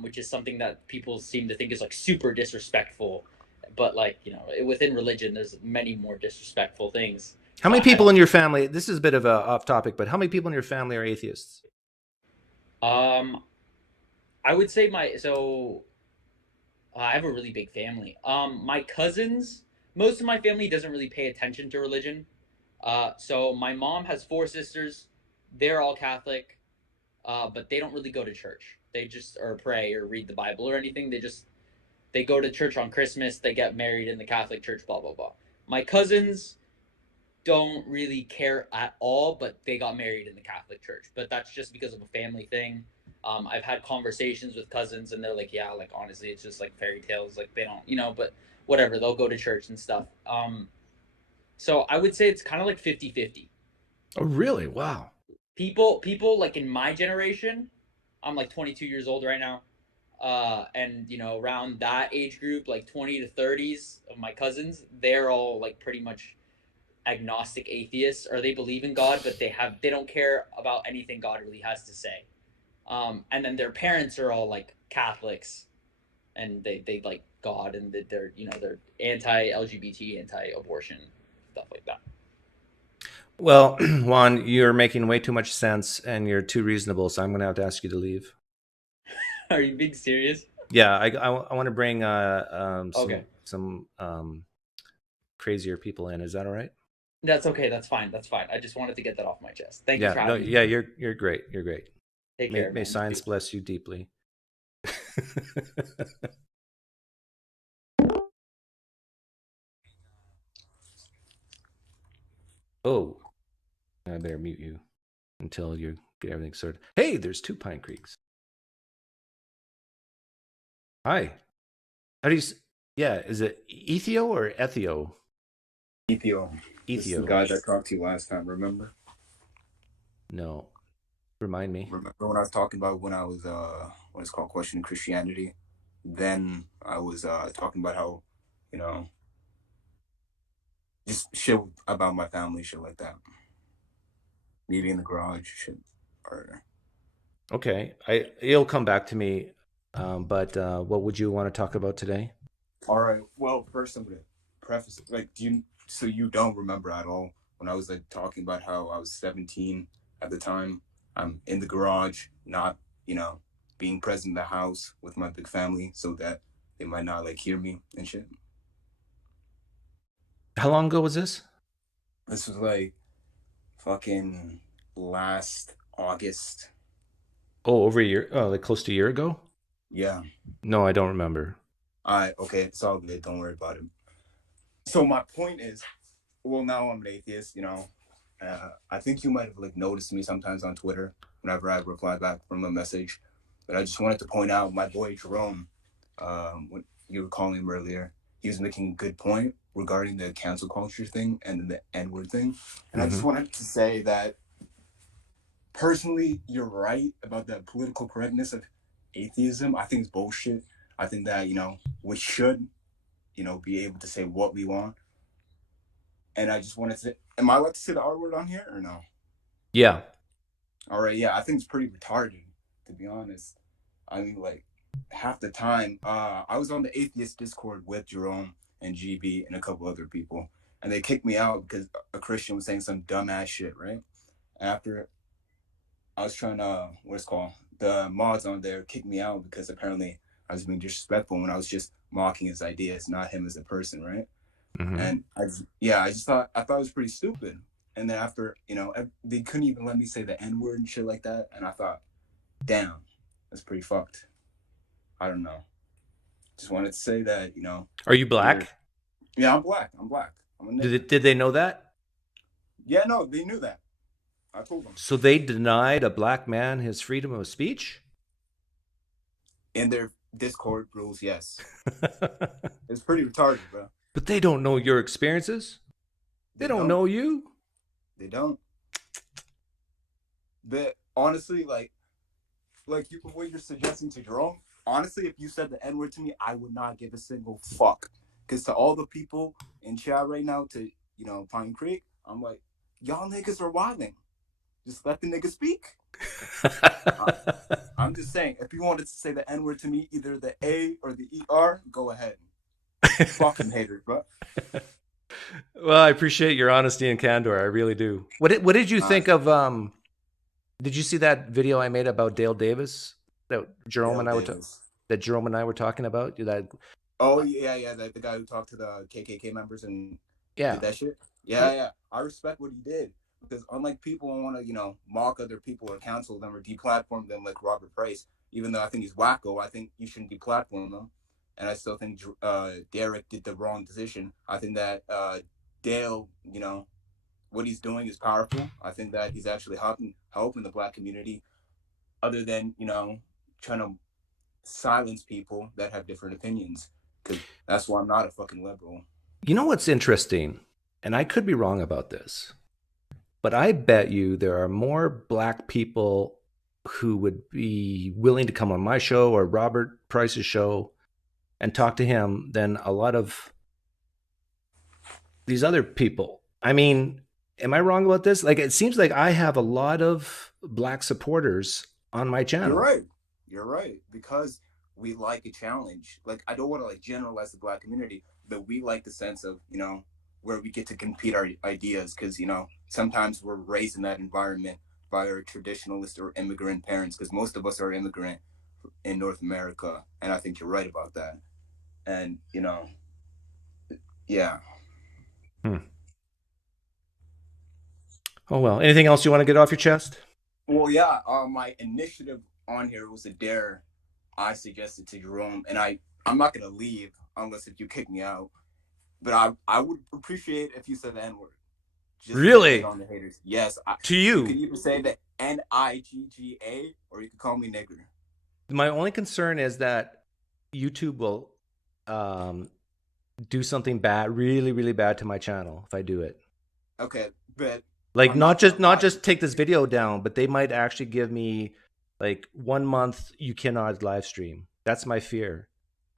which is something that people seem to think is like super disrespectful. But like, you know, within religion, there's many more disrespectful things. How many people in your family, this is a bit of a off topic, but how many people in your family are atheists? I would say I have a really big family. My cousins, most of my family doesn't really pay attention to religion. So my mom has 4 sisters. They're all Catholic, but they don't really go to church. They just, or pray or read the Bible or anything. They go to church on Christmas. They get married in the Catholic church. Blah blah blah. My cousins don't really care at all, but they got married in the Catholic church. But that's just because of a family thing. I've had conversations with cousins, and they're like, yeah, like, honestly, it's just like fairy tales. Like, they don't, you know, but whatever, they'll go to church and stuff. So I would say it's kind of like 50-50. Oh, really? Wow. People like in my generation, I'm like 22 years old right now. And, you know, around that age group, like 20 to 30s of my cousins, they're all like pretty much agnostic atheists, or they believe in God, but they don't care about anything God really has to say. And then their parents are all like Catholics, and they like God, and they're, you know, they're anti-LGBT, anti-abortion, stuff like that. Well, Juan, you're making way too much sense, and you're too reasonable, so I'm going to have to ask you to leave. Are you being serious? Yeah, I want to bring some crazier people in. Is that all right? That's okay. That's fine. That's fine. I just wanted to get that off my chest. Thank you for having me. Yeah, you're great. You're great. Take care. May science bless you deeply. Oh, I better mute you until you get everything sorted. Hey, there's 2 PineCreeks. Hi. How do you? Yeah, is it Ethio or Ethio? Ethio. This is the guy that talked to you last time, remember? No. Remind me. Remember when I was talking about when I was what is called questioning Christianity? Then I was talking about how, you know, just shit about my family, shit like that. Maybe in the garage, shit. Or... Okay, it'll come back to me. But what would you want to talk about today? All right. Well, first I'm gonna preface it. Like, so you don't remember at all when I was like talking about how I was 17 at the time. I'm in the garage, not, you know, being present in the house with my big family so that they might not like hear me and shit. How long ago was this? This was like fucking last August. Oh, over a year. Oh, like close to a year ago. Yeah. No, I don't remember. Okay, it's all good. Don't worry about it. So my point is, well, now I'm an atheist, you know. I think you might have like noticed me sometimes on Twitter whenever I reply back from a message. But I just wanted to point out my boy Jerome, when you were calling him earlier, he was making a good point regarding the cancel culture thing and the N-word thing. And I just wanted to say that personally, you're right about the political correctness of atheism. I think it's bullshit. I think that, you know, we should, you know, be able to say what we want. And I just wanted to, am I allowed to say the R word on here or no? Yeah. All right, yeah, I think it's pretty retarded, to be honest. I mean, like, half the time, I was on the atheist Discord with Jerome and GB and a couple other people, and they kicked me out because a Christian was saying some dumbass shit, right? After I was trying to, what's it called? The mods on there kicked me out because apparently I was being disrespectful when I was just mocking his ideas, not him as a person, right? And I thought it was pretty stupid. And then after, you know, they couldn't even let me say the N-word and shit like that. And I thought, damn, that's pretty fucked. I don't know. Just wanted to say that, you know. Are you black? Yeah, I'm black. I'm a nigger. Did they know that? Yeah, no, they knew that. I told them. So they denied a black man his freedom of speech? In their Discord rules, yes. It's pretty retarded, bro. But they don't know your experiences. They don't know you. They don't. But honestly, like what you're suggesting to Jerome, honestly, if you said the N-word to me, I would not give a single fuck. Because to all the people in chat right now, to, you know, PineCreek, I'm like, y'all niggas are wilding. Just let the nigga speak. I'm just saying, if you wanted to say the N-word to me, either the A or the ER, go ahead. Fucking haters, bro. Well, I appreciate your honesty and candor. I really do. What did you think of? Did you see that video I made about Dale Davis that Jerome and I were talking about? Oh yeah, the guy who talked to the KKK members and did that shit. Yeah. I respect what he did because unlike people who want to, you know, mock other people or cancel them or deplatform them like Robert Price, even though I think he's wacko, I think you shouldn't deplatform them. And I still think Derek did the wrong decision. I think that Dale, you know, what he's doing is powerful. I think that he's actually helping the black community other than, you know, trying to silence people that have different opinions. Because that's why I'm not a fucking liberal. You know what's interesting? And I could be wrong about this, but I bet you there are more black people who would be willing to come on my show or Robert Price's show and talk to him than a lot of these other people. I mean, am I wrong about this? Like, it seems like I have a lot of black supporters on my channel. You're right. Because we like a challenge. Like, I don't want to like generalize the black community, but we like the sense of, you know, where we get to compete our ideas. Because, you know, sometimes we're raised in that environment by our traditionalist or immigrant parents, because most of us are immigrant in North America. And I think you're right about that. And, you know, yeah. Oh, well, anything else you want to get off your chest? Well, yeah, my initiative on here was a dare I suggested to Jerome, and I'm not going to leave unless if you kick me out. But I would appreciate if you said the N-word. Really? On the haters. Yes. To you? You can either say the Nigga, or you can call me nigger. My only concern is that YouTube will do something bad, really, really bad to my channel if I do it. Okay, but like not just take this video down, but they might actually give me like 1 month you cannot live stream. That's my fear.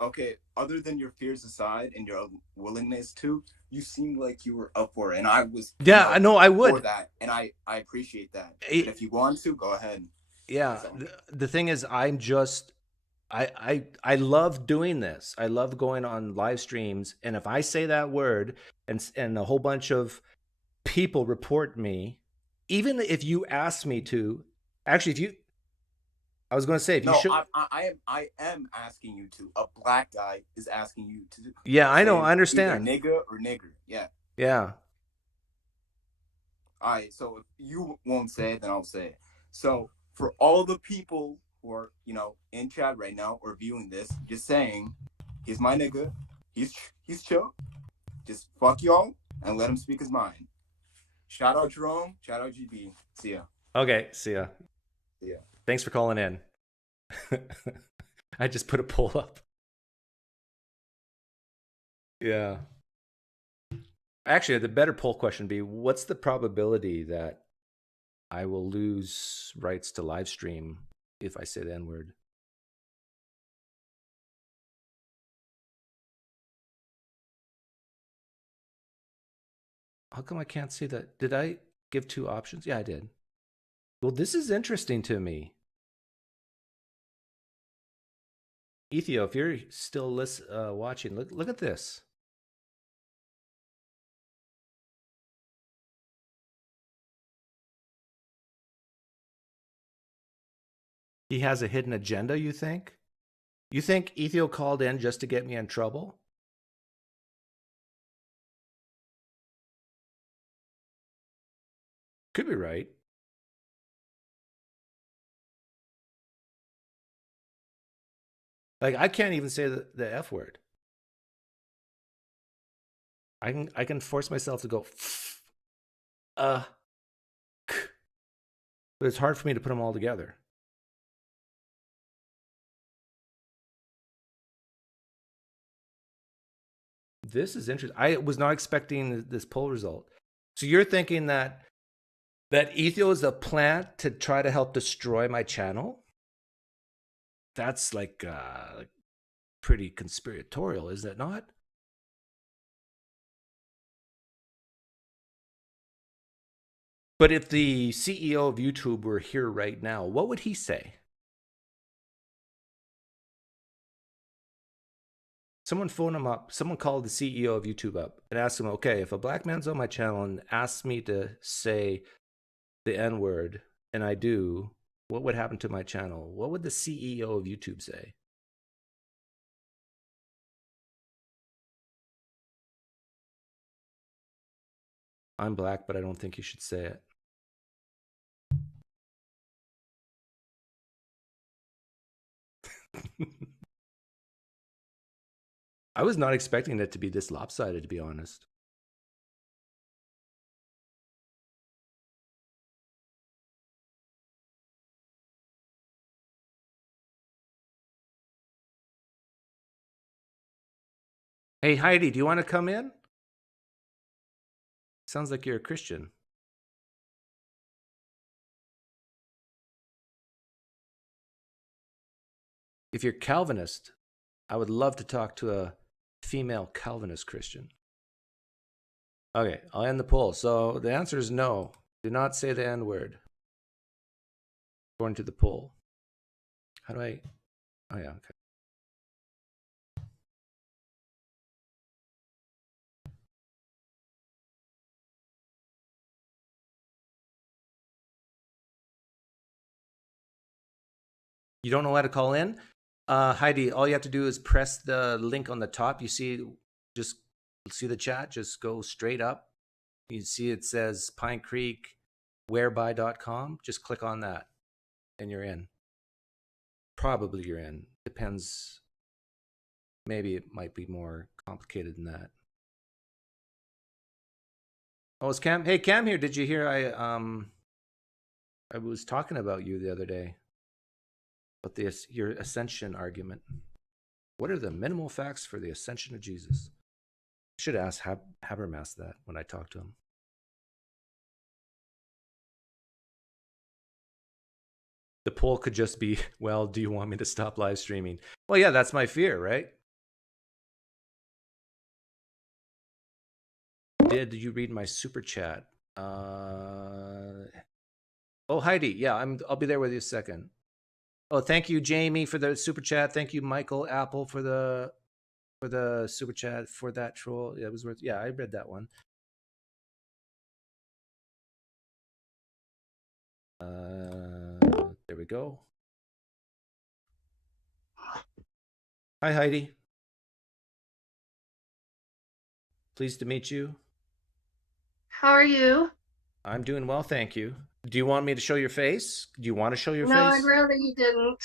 Okay, other than your fears aside and your willingness to, you seem like you were up for it, and I was. Yeah, I know I would. For that, and I appreciate that. But if you want to, go ahead. Yeah, so. The thing is, I'm just. I love doing this. I love going on live streams, and if I say that word and a whole bunch of people report me, even if you ask me to, actually, I was going to say, if you No, should. I am asking you to. A black guy is asking you to. Yeah, I know. say I understand. Either nigga or nigger. Yeah. Yeah. All right. So if you won't say it, then I'll say it. So for all the people who are, in chat right now or viewing this, just saying, he's my nigga. He's chill. Just fuck y'all and let him speak his mind. Shout out Jerome. Shout out GB. See ya. Okay. See ya. See ya. Thanks for calling in. I just put a poll up. Yeah. Actually, the better poll question would be, what's the probability that I will lose rights to live stream if I say the N-word? How come I can't see that? Did I give 2 options? Yeah, I did. Well, this is interesting to me. Ethio, if you're still watching, look at this. He has a hidden agenda, you think? You think Ethio called in just to get me in trouble? Could be right. Like, I can't even say the F word. I can force myself to go but it's hard for me to put them all together. This is interesting. I was not expecting this poll result. So you're thinking that Ethio is a plant to try to help destroy my channel? That's like pretty conspiratorial, is it not? But if the CEO of YouTube were here right now, what would he say? Someone phone him up. Someone called the CEO of YouTube up and asked him, okay, if a black man's on my channel and asks me to say the N-word, and I do, what would happen to my channel? What would the CEO of YouTube say? I'm black, but I don't think you should say it. I was not expecting it to be this lopsided, to be honest. Hey, Heidi, do you want to come in? Sounds like you're a Christian. If you're Calvinist, I would love to talk to a female Calvinist Christian. Okay, I'll end the poll. So the answer is no. Do not say the N-word. According to the poll. How do I? Oh, yeah, okay. You don't know how to call in? Heidi, all you have to do is press the link on the top. You see, just see the chat, just go straight up. You see it says PineCreek, whereby.com. Just click on that and you're in. Probably you're in. Depends. Maybe it might be more complicated than that. Oh, it's Cam. Hey, Cam here. Did you hear I was talking about you the other day? About your ascension argument. What are the minimal facts for the ascension of Jesus? I should ask Habermas that when I talk to him. The poll could just be, well, do you want me to stop live streaming? Well, yeah, that's my fear, right? Did you read my super chat? Oh, Heidi, yeah, I'll be there with you a second. Oh, thank you, Jamie, for the super chat. Thank you, Michael Apple, for the super chat for that troll. Yeah, it was worth. Yeah, I read that one. There we go. Hi, Heidi. Pleased to meet you. How are you? I'm doing well, thank you. Do you want me to show your face? Do you want to show your No, I'd face? rather you didn't.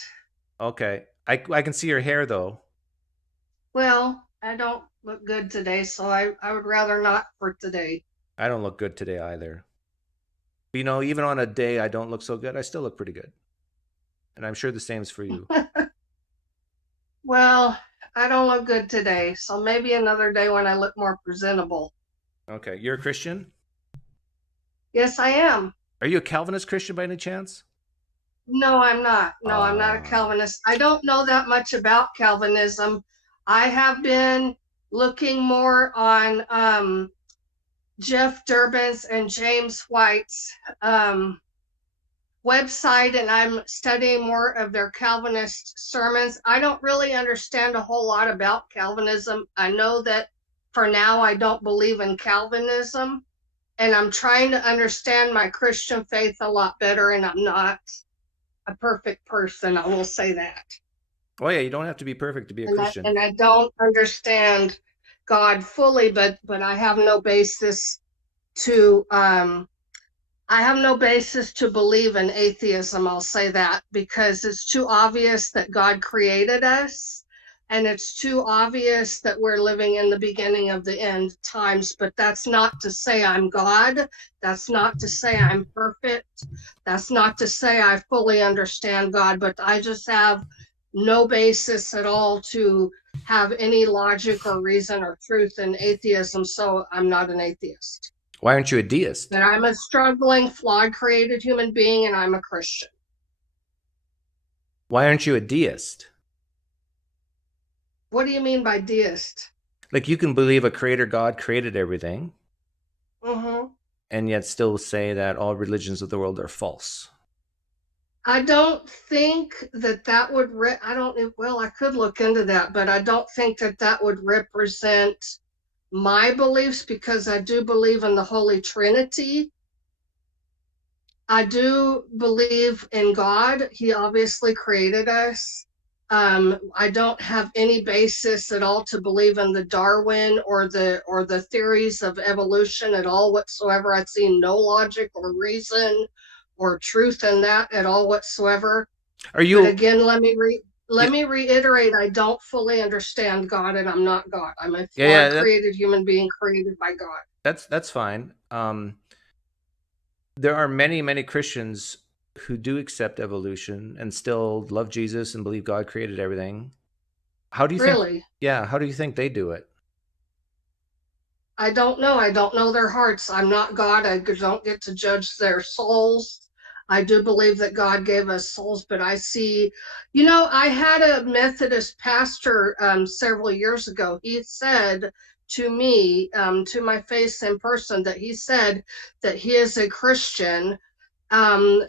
Okay. I can see your hair though. Well, I don't look good today, so I would rather not for today. I don't look good today either. But, even on a day I don't look so good, I still look pretty good. And I'm sure the same's for you. Well, I don't look good today, so maybe another day when I look more presentable. Okay. You're a Christian? Yes, I am. Are you a Calvinist Christian by any chance? No, I'm not. No, I'm not a Calvinist. I don't know that much about Calvinism. I have been looking more on Jeff Durbin's and James White's website, and I'm studying more of their Calvinist sermons. I don't really understand a whole lot about Calvinism. I know that for now I don't believe in Calvinism, and I'm trying to understand my Christian faith a lot better, and I'm not a perfect person, I will say that. Oh yeah, you don't have to be perfect to be a Christian. And I don't understand God fully, but I have no basis to believe in atheism, I'll say that, because it's too obvious that God created us, and it's too obvious that we're living in the beginning of the end times. But that's not to say I'm God. That's not to say I'm perfect. That's not to say I fully understand God, but I just have no basis at all to have any logic or reason or truth in atheism, so I'm not an atheist. Why aren't you a deist? That I'm a struggling, flawed, created human being, and I'm a Christian. Why aren't you a deist? What do you mean by deist? Like, you can believe a creator God created everything, Mm-hmm. and yet still say that all religions of the world are false. I don't think that would, I could look into that, but I don't think that would represent my beliefs, because I do believe in the Holy Trinity. I do believe in God. He obviously created us. I don't have any basis at all to believe in the Darwin or the theories of evolution at all whatsoever. I see no logic or reason or truth in that at all whatsoever. Are you? But again, let me reiterate, I don't fully understand God, and I'm not God. I'm a flawed, created human being created by God. That's fine. There are many Christians who do accept evolution and still love Jesus and believe God created everything. How do you think? Yeah, how do you think they do it? I don't know. I don't know their hearts. I'm not God. I don't get to judge their souls. I do believe that God gave us souls, but I see, I had a Methodist pastor several years ago. He said to me, to my face in person, that he said that he is a Christian.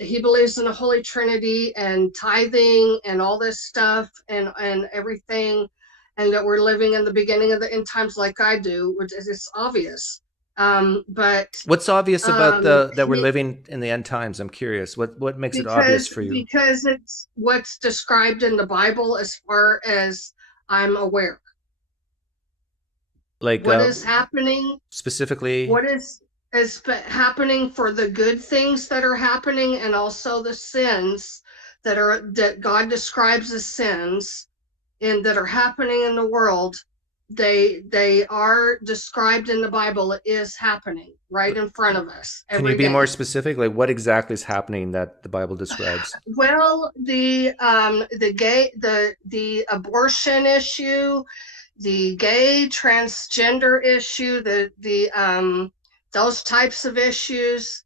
He believes in the Holy Trinity and tithing and all this stuff and everything, and that we're living in the beginning of the end times like I do, which is obvious. But what's obvious about that we're living in the end times? I'm curious. What makes it obvious for you? Because it's what's described in the Bible, as far as I'm aware. Like what is happening specifically? What is happening for the good things that are happening, and also the sins that God describes as sins and that are happening in the world. They are described in the Bible. It is happening right in front of us. Can you be more specific? Like, what exactly is happening that the Bible describes? Well, the abortion issue, the gay transgender issue, the those types of issues,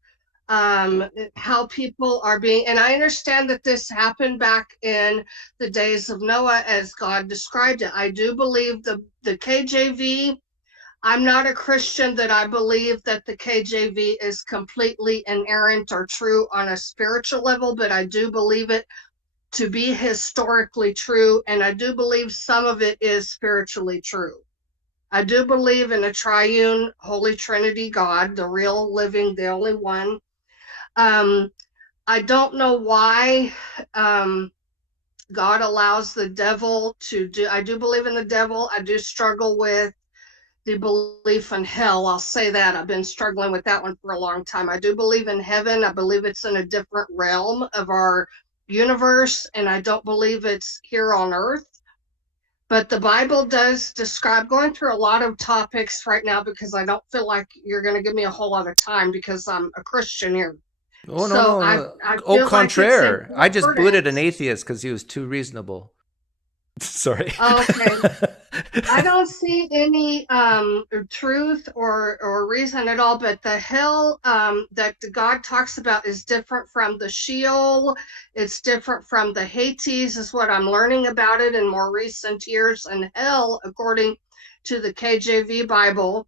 how people are being, and I understand that this happened back in the days of Noah as God described it. I do believe the KJV. I'm not a Christian that I believe that the KJV is completely inerrant or true on a spiritual level, but I do believe it to be historically true, and I do believe some of it is spiritually true. I do believe in a triune Holy Trinity God, the real, living, the only one. I don't know why God allows the devil to do. I do believe in the devil. I do struggle with the belief in hell. I'll say that. I've been struggling with that one for a long time. I do believe in heaven. I believe it's in a different realm of our universe, and I don't believe it's here on earth. But the Bible does describe, going through a lot of topics right now because I don't feel like you're going to give me a whole lot of time because I'm a Christian here. Oh, no, So no, I no. feel Au contraire. like I it's just booted an important. atheist because he was too reasonable. Sorry. Okay. I don't see any truth or reason at all, but the hell that God talks about is different from the Sheol. It's different from the Hades, is what I'm learning about it in more recent years. And hell, according to the KJV Bible.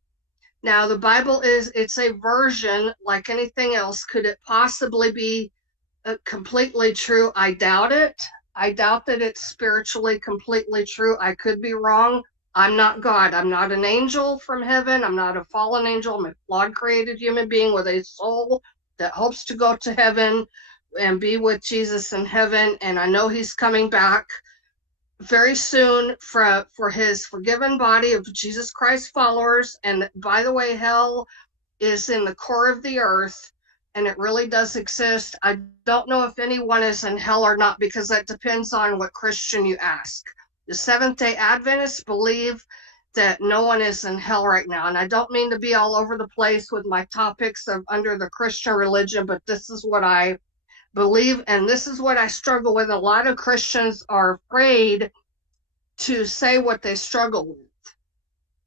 Now, the Bible it's a version like anything else. Could it possibly be completely true? I doubt it. I doubt that it's spiritually completely true. I could be wrong. I'm not God. I'm not an angel from heaven. I'm not a fallen angel. I'm a flawed created human being with a soul that hopes to go to heaven and be with Jesus in heaven. And I know he's coming back very soon for his forgiven body of Jesus Christ followers. And by the way, hell is in the core of the earth, and it really does exist. I don't know if anyone is in hell or not because that depends on what Christian you ask. The Seventh-day Adventists believe that no one is in hell right now, and I don't mean to be all over the place with my topics of under the Christian religion, but this is what I believe, and this is what I struggle with. A lot of Christians are afraid to say what they struggle with.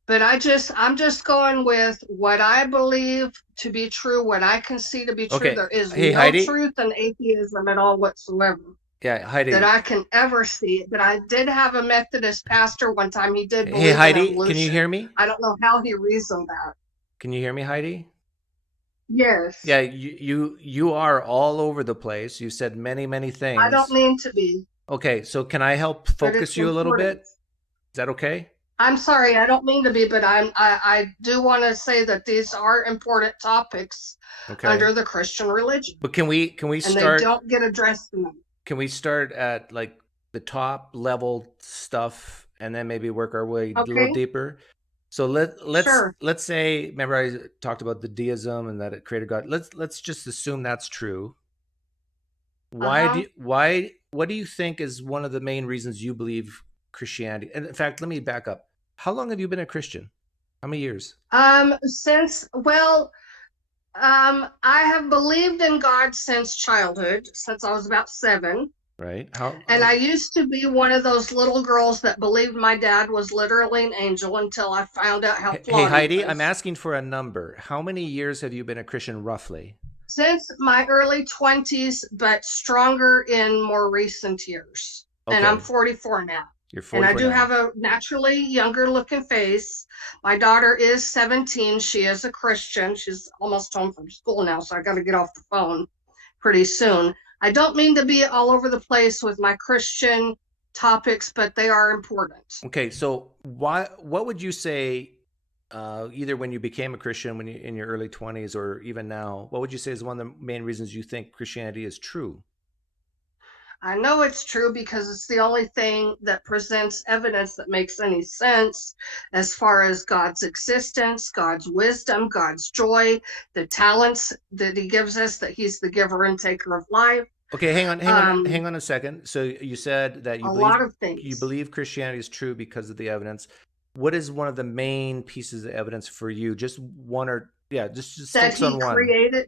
But I'm just going with what I believe to be true, what I can see to be true. Okay. There is Hey, no Heidi. truth in atheism at all whatsoever Yeah, Heidi. that I can ever see. But I did have a Methodist pastor one time. He did believe Hey, Heidi, in evolution. can you hear me? I don't know how he reasoned that. Can you hear me, Heidi? Yes. Yeah, you are all over the place. You said many things. I don't mean to be. Okay, so can I help But focus it's you a little important. bit? Is that okay? I'm sorry, I don't mean to be, but I do want to say that these are important topics Okay. under the Christian religion, But can we and start? they don't get addressed in them. Can we start at like the top level stuff and then maybe work our way a little Okay. deeper? So Sure. let's say, remember I talked about the deism and that it created God. Let's just assume that's true. What do you think is one of the main reasons you believe Christianity? And in fact, let me back up. How long have you been a Christian? How many years? I have believed in God since childhood, since I was about 7. Right. And I used to be one of those little girls that believed my dad was literally an angel until I found out how flawed Hey, Heidi, he was. I'm asking for a number. How many years have you been a Christian roughly? Since my early 20s, but stronger in more recent years. Okay. And I'm 44 now. You're 44 And I do now. have a naturally younger looking face. My daughter is 17. She is a Christian. She's almost home from school now, so I got to get off the phone pretty soon. I don't mean to be all over the place with my Christian topics, but they are important. Okay, so what would you say, either when you became a Christian, when you in your early 20s, or even now, what would you say is one of the main reasons you think Christianity is true? I know it's true because it's the only thing that presents evidence that makes any sense as far as God's existence, God's wisdom, God's joy, the talents that he gives us, that he's the giver and taker of life. Okay, hang on a second. So you said that a lot of things. You believe Christianity is true because of the evidence. What is one of the main pieces of evidence for you? Just one or just that focus on one.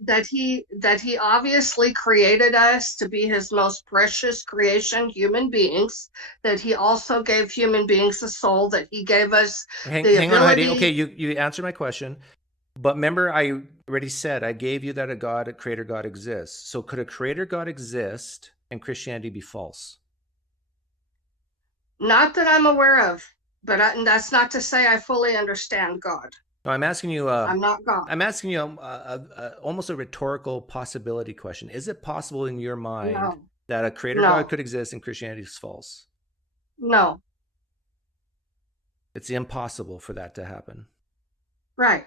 That he obviously created us to be his most precious creation, human beings, that he also gave human beings a soul, that he gave us hang ability. on, Heidi. Okay, you answered my question. But remember, I already said, I gave you that a creator God exists. So could a creator God exist and Christianity be false? Not that I'm aware of, but that's not to say I fully understand God. No, I'm asking you. I'm not God. I'm asking you almost a rhetorical possibility question. Is it possible in your mind that a creator God could exist and Christianity is false? No. It's impossible for that to happen. Right.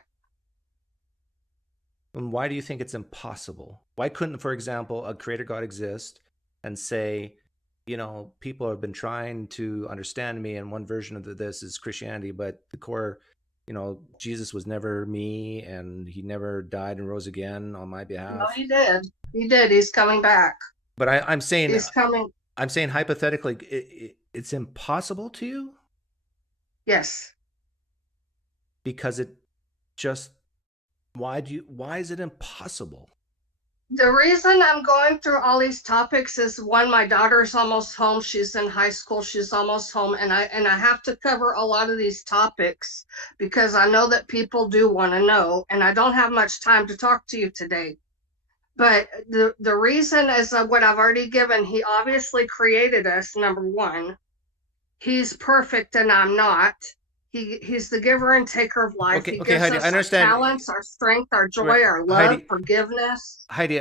And why do you think it's impossible? Why couldn't, for example, a creator God exist and say people have been trying to understand me, and one version of this is Christianity, but the core, Jesus was never me, and he never died and rose again on my No, behalf. he did. He did. He's coming back. But I'm saying He's coming. I'm saying hypothetically, it's impossible to you Yes. because it just why is it impossible? The reason I'm going through all these topics is one, my daughter's almost home. She's in high school. She's almost home. And I have to cover a lot of these topics because I know that people do want to know, and I don't have much time to talk to you today. But the reason is what I've already given. He obviously created us, number one. He's perfect and I'm not. He's the giver and taker of life. Okay, he okay, gives Heidi, us I understand. our talents, our strength, our joy, Right. our love, Heidi, forgiveness. Heidi,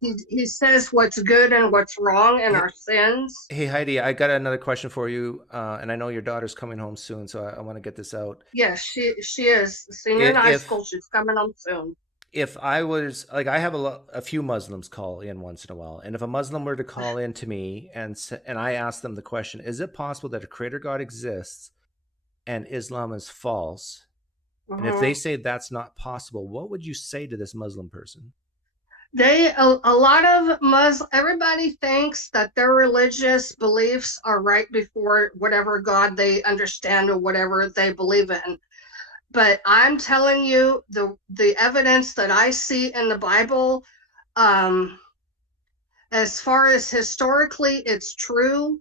He says what's good and what's wrong in our sins. Hey, Heidi, I got another question for you, and I know your daughter's coming home soon, so I want to get this out. Yes, she is senior in high school. She's coming home soon. If I was like, I have a few Muslims call in once in a while, and if a Muslim were to call in to me and I ask them the question, is it possible that a creator God exists and Islam is false? And if they say that's not possible, what would you say to this Muslim person? A lot of everybody thinks that their religious beliefs are right before whatever God they understand or whatever they believe in. But I'm telling you, the evidence that I see in the Bible, as far as historically, it's true.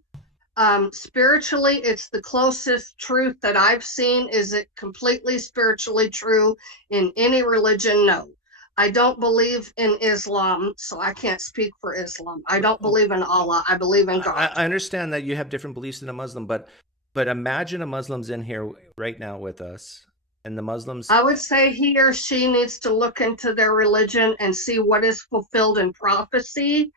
Spiritually, it's the closest truth that I've seen. Is it completely spiritually true in any religion? No. I don't believe in Islam, so I can't speak for Islam. I don't believe in Allah. I believe in God. I understand that you have different beliefs than a Muslim, but imagine a Muslim's in here right now with us, and the Muslims. I would say he or she needs to look into their religion and see what is fulfilled in prophecy,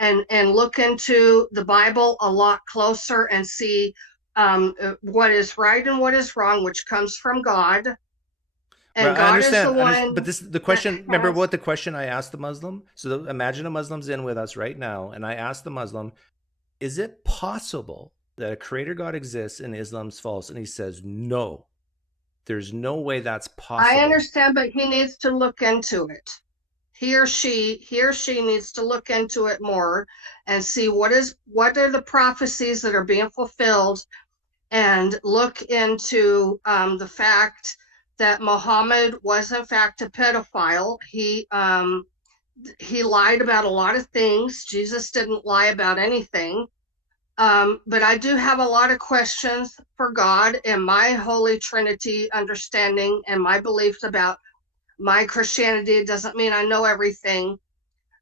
and look into the Bible a lot closer and see what is right and what is wrong, which comes from God. And God is the one. But the question. Remember what the question I asked the Muslim? So imagine a Muslim's in with us right now, and I asked the Muslim, "Is it possible that a creator God exists and Islam's false?" And he says, "No, there's no way that's possible." I understand, but he needs to look into it. He or she needs to look into it more and see what are the prophecies that are being fulfilled, and look into the fact that Muhammad was in fact a pedophile. He lied about a lot of things. Jesus didn't lie about anything. But I do have a lot of questions for God and my Holy Trinity understanding and my beliefs about my Christianity. It doesn't mean I know everything,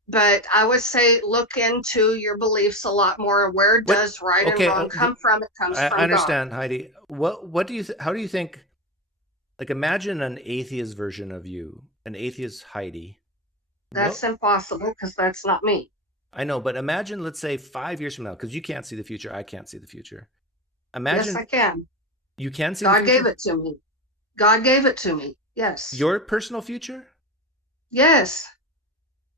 but I would say look into your beliefs a lot more. Where does right and wrong come from? It comes from God. I understand, Heidi. What do you how do you think? Like, imagine an atheist version of you, an atheist Heidi. That's impossible because that's not me. I know, but imagine, let's say 5 years from now, because you can't see the future, I can't see the future. Imagine. Yes, I can. You can see God the future? gave it to me. God gave it to me. Yes. Your personal future? Yes.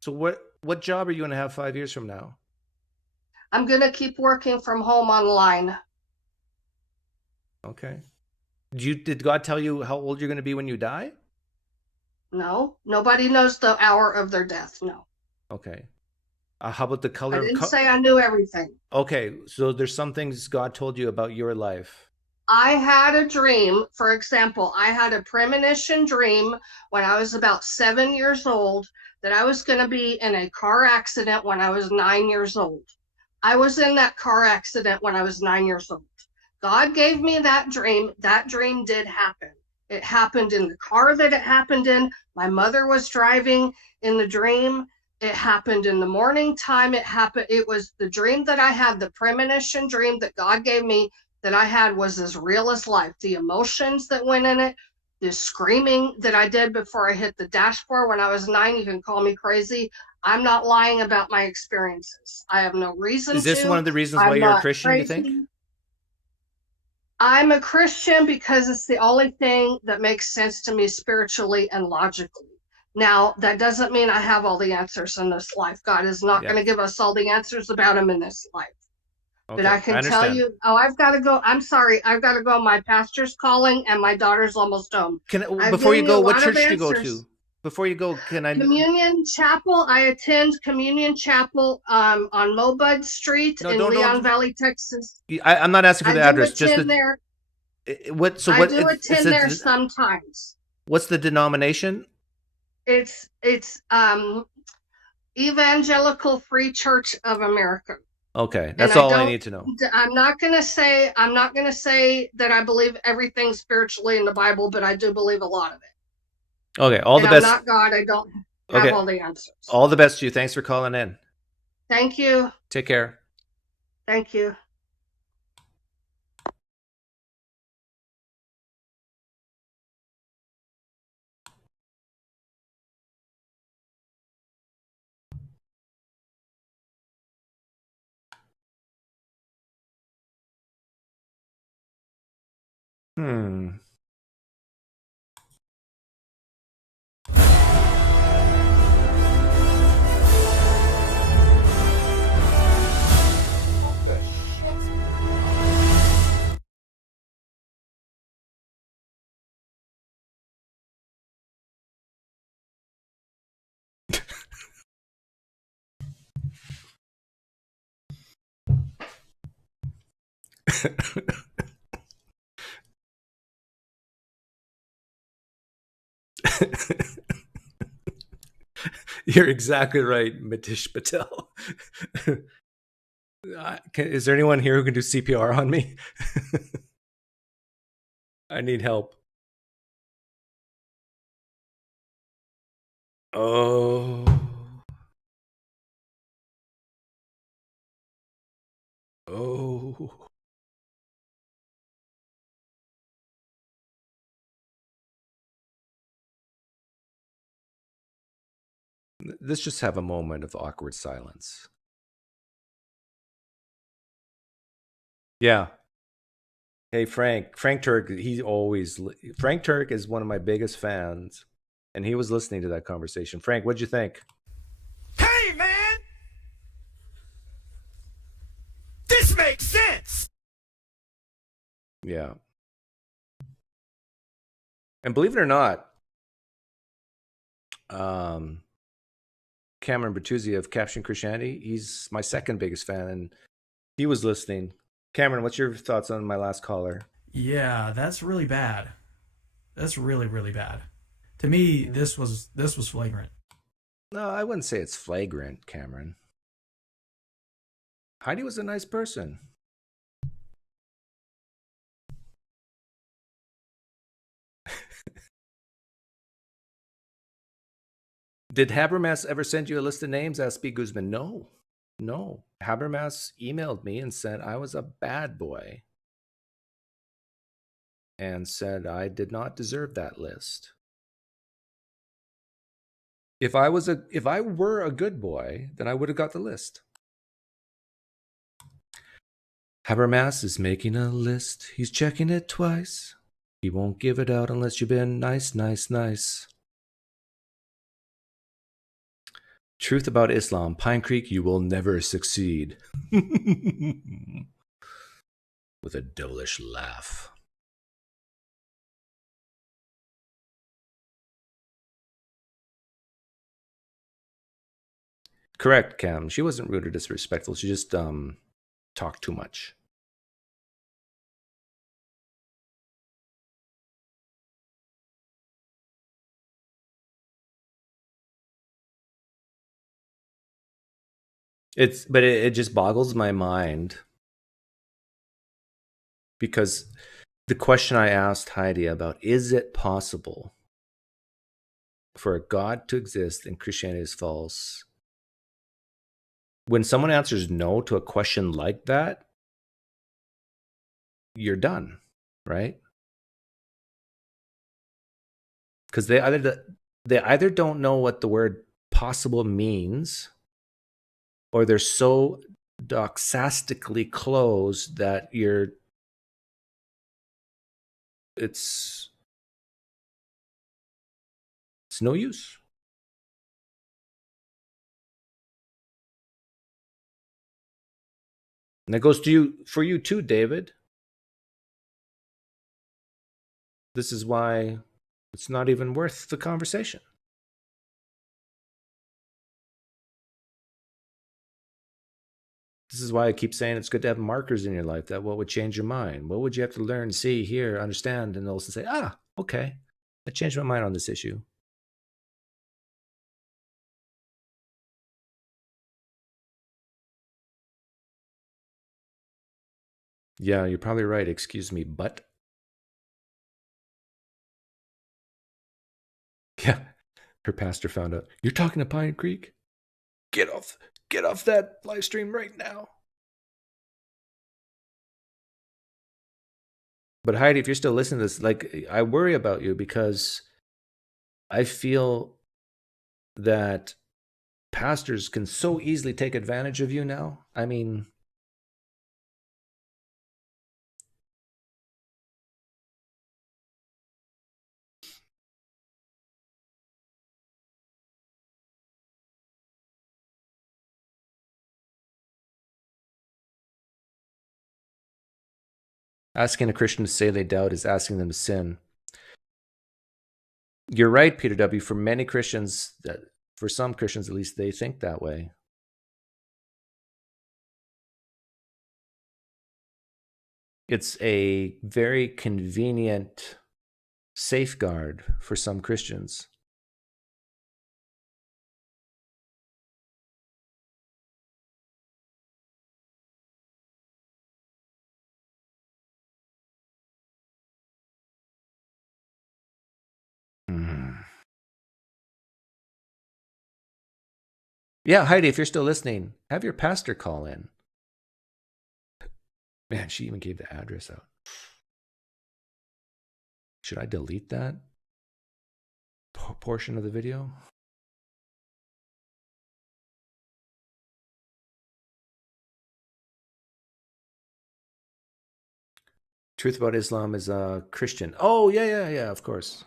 So what job are you going to have 5 years from now? I'm going to keep working from home online. Okay. Did God tell you how old you're going to be when you die? No. Nobody knows the hour of their death. No. Okay. How about the color? I didn't say I knew everything. Okay. So there's some things God told you about your life. I had a dream. For example, I had a premonition dream when I was about 7 years old that I was going to be in a car accident when I was 9 years old. I was in that car accident when I was 9 years old. God gave me that dream. That dream did happen. It happened in the car that it happened in. My mother was driving in the dream. It happened in the morning time. It was the dream that I had, the premonition dream that God gave me that I had was as real as life. The emotions that went in it, the screaming that I did before I hit the dashboard when I was 9, you can call me crazy. I'm not lying about my experiences. I have no reason to. Is this one of the reasons why you're a Christian, you think? I'm a Christian because it's the only thing that makes sense to me spiritually and logically. Now, that doesn't mean I have all the answers in this life. God is not going to give us all the answers about him in this life. But I can tell you, I've got to go. I'm sorry. I've got to go. My pastor's calling and my daughter's almost home. Before you go, what church do you go to? Before you go, can I? Communion Chapel. I attend Communion Chapel on Lobud Street in Leon Valley, Texas. I'm not asking for the address. Just there. What? So I what? do attend there sometimes. What's the denomination? It's Evangelical Free Church of America. Okay, that's all I need to know. I'm not gonna say that I believe everything spiritually in the Bible, but I do believe a lot of it. Okay, all the best. I'm not God. I don't have all the answers. All the best to you. Thanks for calling in. Thank you. Take care. Thank you. You're exactly right, Matish Patel. Is there anyone here who can do CPR on me? I need help. Oh. Oh. Let's just have a moment of awkward silence. Yeah. Hey, Frank Turk, Frank Turk is one of my biggest fans, and he was listening to that conversation. Frank, what'd you think? Hey, man! This makes sense! Yeah. And believe it or not, Cameron Bertuzzi of Caption Christianity, he's my second biggest fan, and he was listening. Cameron, what's your thoughts on my last caller? Yeah, that's really bad. That's really, really bad. To me, this was flagrant. No, I wouldn't say it's flagrant, Cameron. Heidi was a nice person. Did Habermas ever send you a list of names? Asked B. Guzman. No. Habermas emailed me and said I was a bad boy. And said I did not deserve that list. If I were a good boy, then I would have got the list. Habermas is making a list. He's checking it twice. He won't give it out unless you've been nice. Truth about Islam. PineCreek, you will never succeed. With a devilish laugh. Correct, Cam. She wasn't rude or disrespectful. She just talked too much. But it just boggles my mind, because the question I asked Heidi about, is it possible for a God to exist and Christianity is false? When someone answers no to a question like that, you're done, right? Because they either don't know what the word possible means, or they're so doxastically closed that it's no use. And that goes to you for you too, David. This is why it's not even worth the conversation. This is why I keep saying it's good to have markers in your life. That what would change your mind? What would you have to learn, see, hear, understand, and also say, okay, I changed my mind on this issue. Yeah, you're probably right. Excuse me, but yeah, her pastor found out. You're talking to PineCreek? Get off that live stream right now. But Heidi, if you're still listening to this, like, I worry about you because I feel that pastors can so easily take advantage of you now. I mean, asking a Christian to say they doubt is asking them to sin. You're right, Peter W. For many Christians, for some Christians at least, they think that way. It's a very convenient safeguard for some Christians. Yeah, Heidi, if you're still listening, have your pastor call in. Man, she even gave the address out. Should I delete that portion of the video? Truth About Islam is a Christian. Oh, yeah, of course.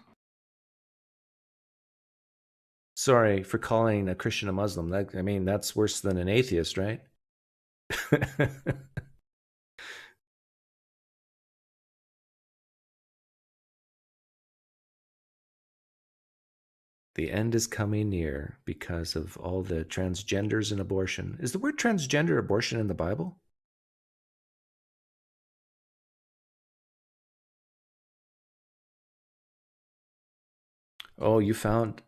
Sorry for calling a Christian a Muslim. I mean, that's worse than an atheist, right? The end is coming near because of all the transgenders and abortion. Is the word transgender abortion in the Bible? Oh, you found...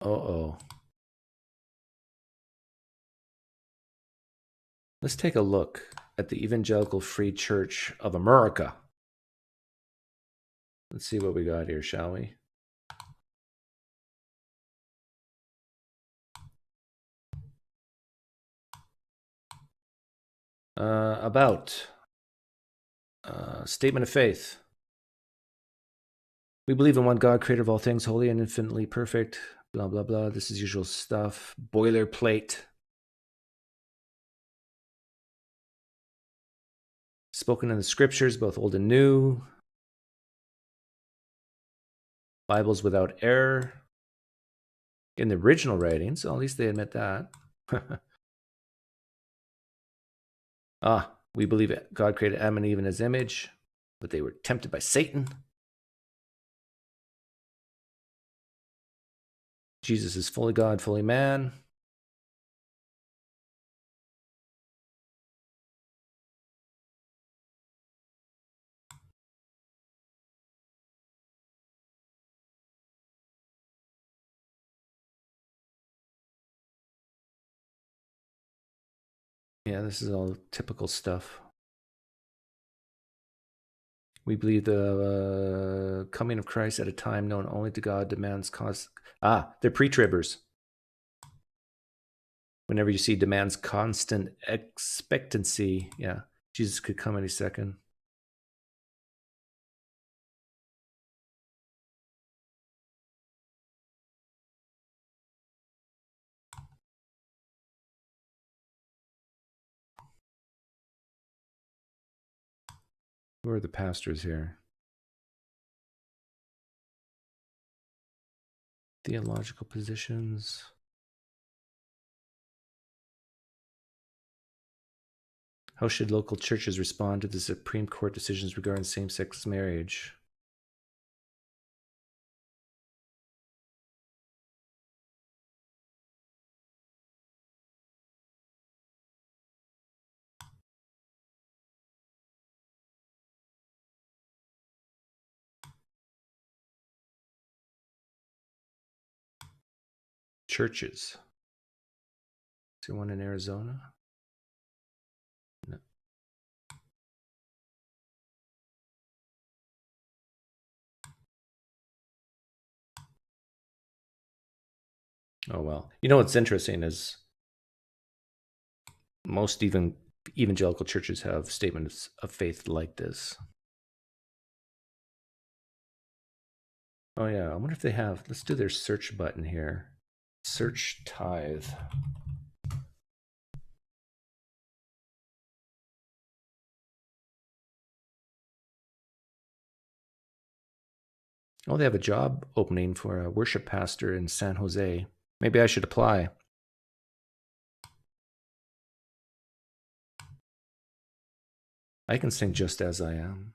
Uh-oh. Let's take a look at the Evangelical Free Church of America. Let's see what we got here, shall we? About statement of faith. We believe in one God, creator of all things, holy and infinitely perfect. Blah, blah, blah. This is usual stuff. Boilerplate. Spoken in the scriptures, both old and new. Bibles without error. In the original writings, well, at least they admit that. We believe it. God created Adam and Eve in his image, but they were tempted by Satan. Jesus is fully God, fully man. Yeah, this is all typical stuff. We believe the coming of Christ at a time known only to God demands cause. They're pre-tribbers. Whenever you see demands constant expectancy, yeah, Jesus could come any second. Who are the pastors here? Theological positions. How should local churches respond to the Supreme Court decisions regarding same-sex marriage? Churches. Is there one in Arizona? No. Oh, well. You know what's interesting is most evangelical churches have statements of faith like this. Oh, yeah. I wonder if they have. Let's do their search button here. Search tithe. Oh, they have a job opening for a worship pastor in San Jose. Maybe I should apply. I can sing Just As I Am.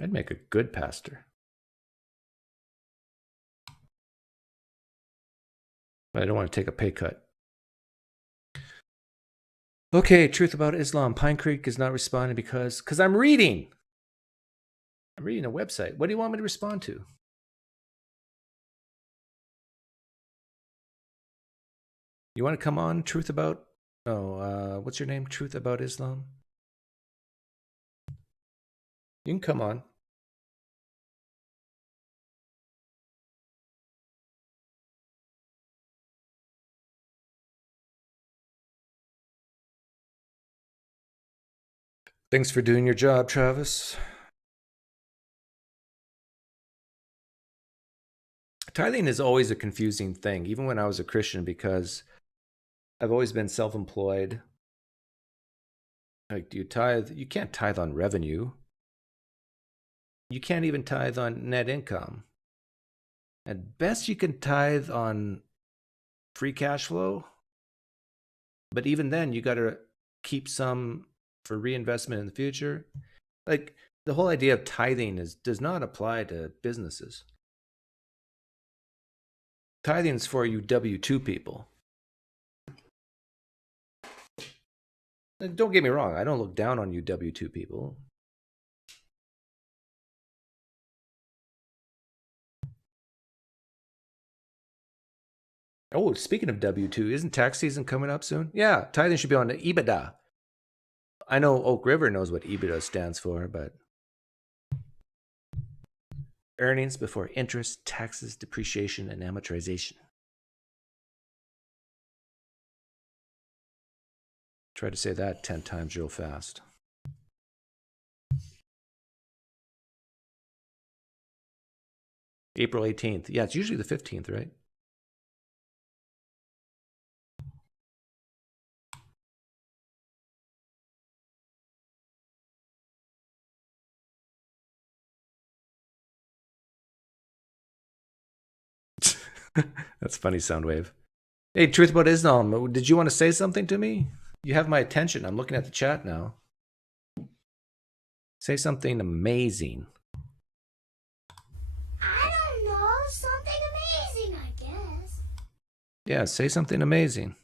I'd make a good pastor. But I don't want to take a pay cut. Okay, truth about Islam. PineCreek is not responding because I'm reading. I'm reading a website. What do you want me to respond to? You want to come on, Truth About... Oh, what's your name? Truth About Islam? You can come on. Thanks for doing your job, Travis. Tithing is always a confusing thing, even when I was a Christian, because I've always been self-employed. Like, do you tithe? You can't tithe on revenue. You can't even tithe on net income. At best, you can tithe on free cash flow. But even then, you got to keep some for reinvestment in the future. Like, the whole idea of tithing does not apply to businesses. Tithing is for you W-2 people. And don't get me wrong, I don't look down on you W-2 people. Oh, speaking of W-2, isn't tax season coming up soon? Yeah, tithing should be on the EBITDA. I know Oak River knows what EBITDA stands for, but earnings before interest, taxes, depreciation, and amortization. Try to say that 10 times real fast. April 18th. Yeah, it's usually the 15th, right? That's funny, Soundwave. Hey, Truth About Islam, did you want to say something to me? You have my attention. I'm looking at the chat now. Say something amazing. I don't know. Something amazing, I guess. Yeah, say something amazing.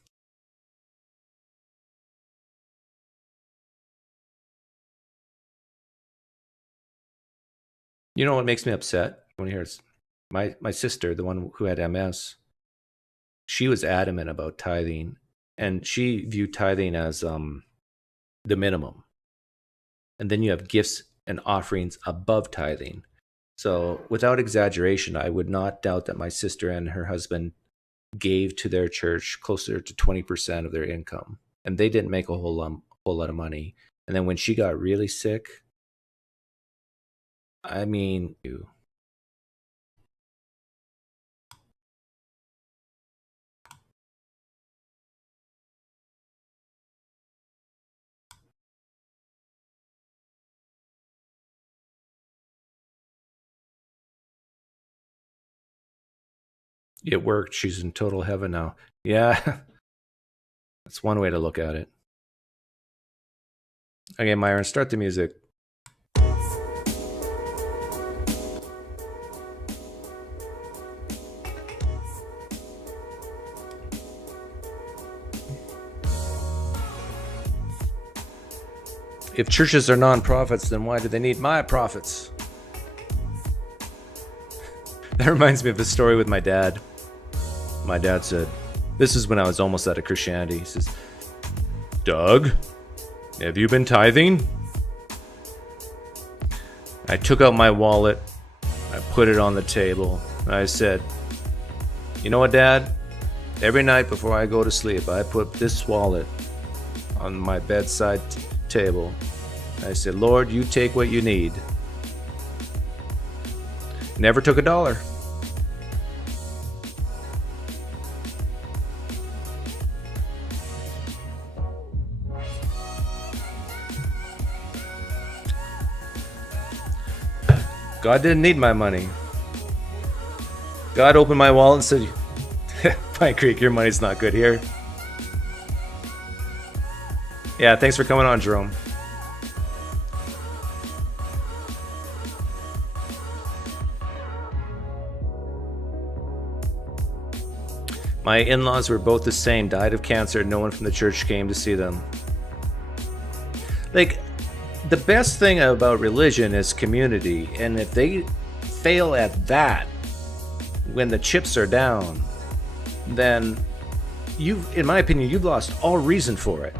You know what makes me upset when I hear it's my sister, the one who had MS, she was adamant about tithing, and she viewed tithing as the minimum. And then you have gifts and offerings above tithing. So without exaggeration, I would not doubt that my sister and her husband gave to their church closer to 20% of their income. And they didn't make a whole lot of money. And then when she got really sick, I mean, It worked. She's in total heaven now. Yeah. That's one way to look at it. Okay, Myron, start the music. If churches are non-profits, then why do they need my profits? That reminds me of a story with my dad. My dad said, this is when I was almost out of Christianity. He says, Doug, have you been tithing? I took out my wallet. I put it on the table. I said, you know what, Dad? Every night before I go to sleep, I put this wallet on my bedside table. I said, Lord, you take what you need. Never took $1. God didn't need my money. God opened my wallet and said, PineCreek, your money's not good here. Yeah, thanks for coming on, Jerome. My in-laws were both the same, died of cancer. No one from the church came to see them. Like, the best thing about religion is community, and if they fail at that when the chips are down, then in my opinion, you've lost all reason for it.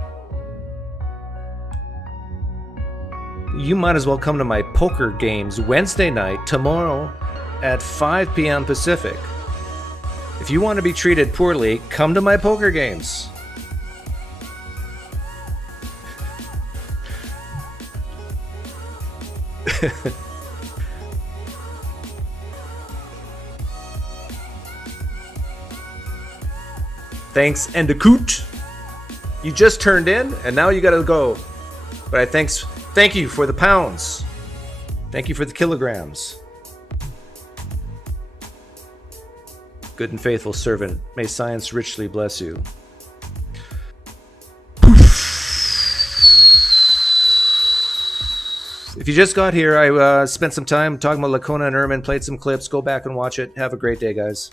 You might as well come to my poker games Wednesday night, tomorrow at 5 p.m. Pacific. If you want to be treated poorly, come to my poker games. Thanks, and a coot. You just turned in, and now you gotta go. But thank you for the pounds. Thank you for the kilograms. Good and faithful servant, may science richly bless you. If you just got here, I spent some time talking about Licona and Ehrman, played some clips. Go back and watch it. Have a great day, guys.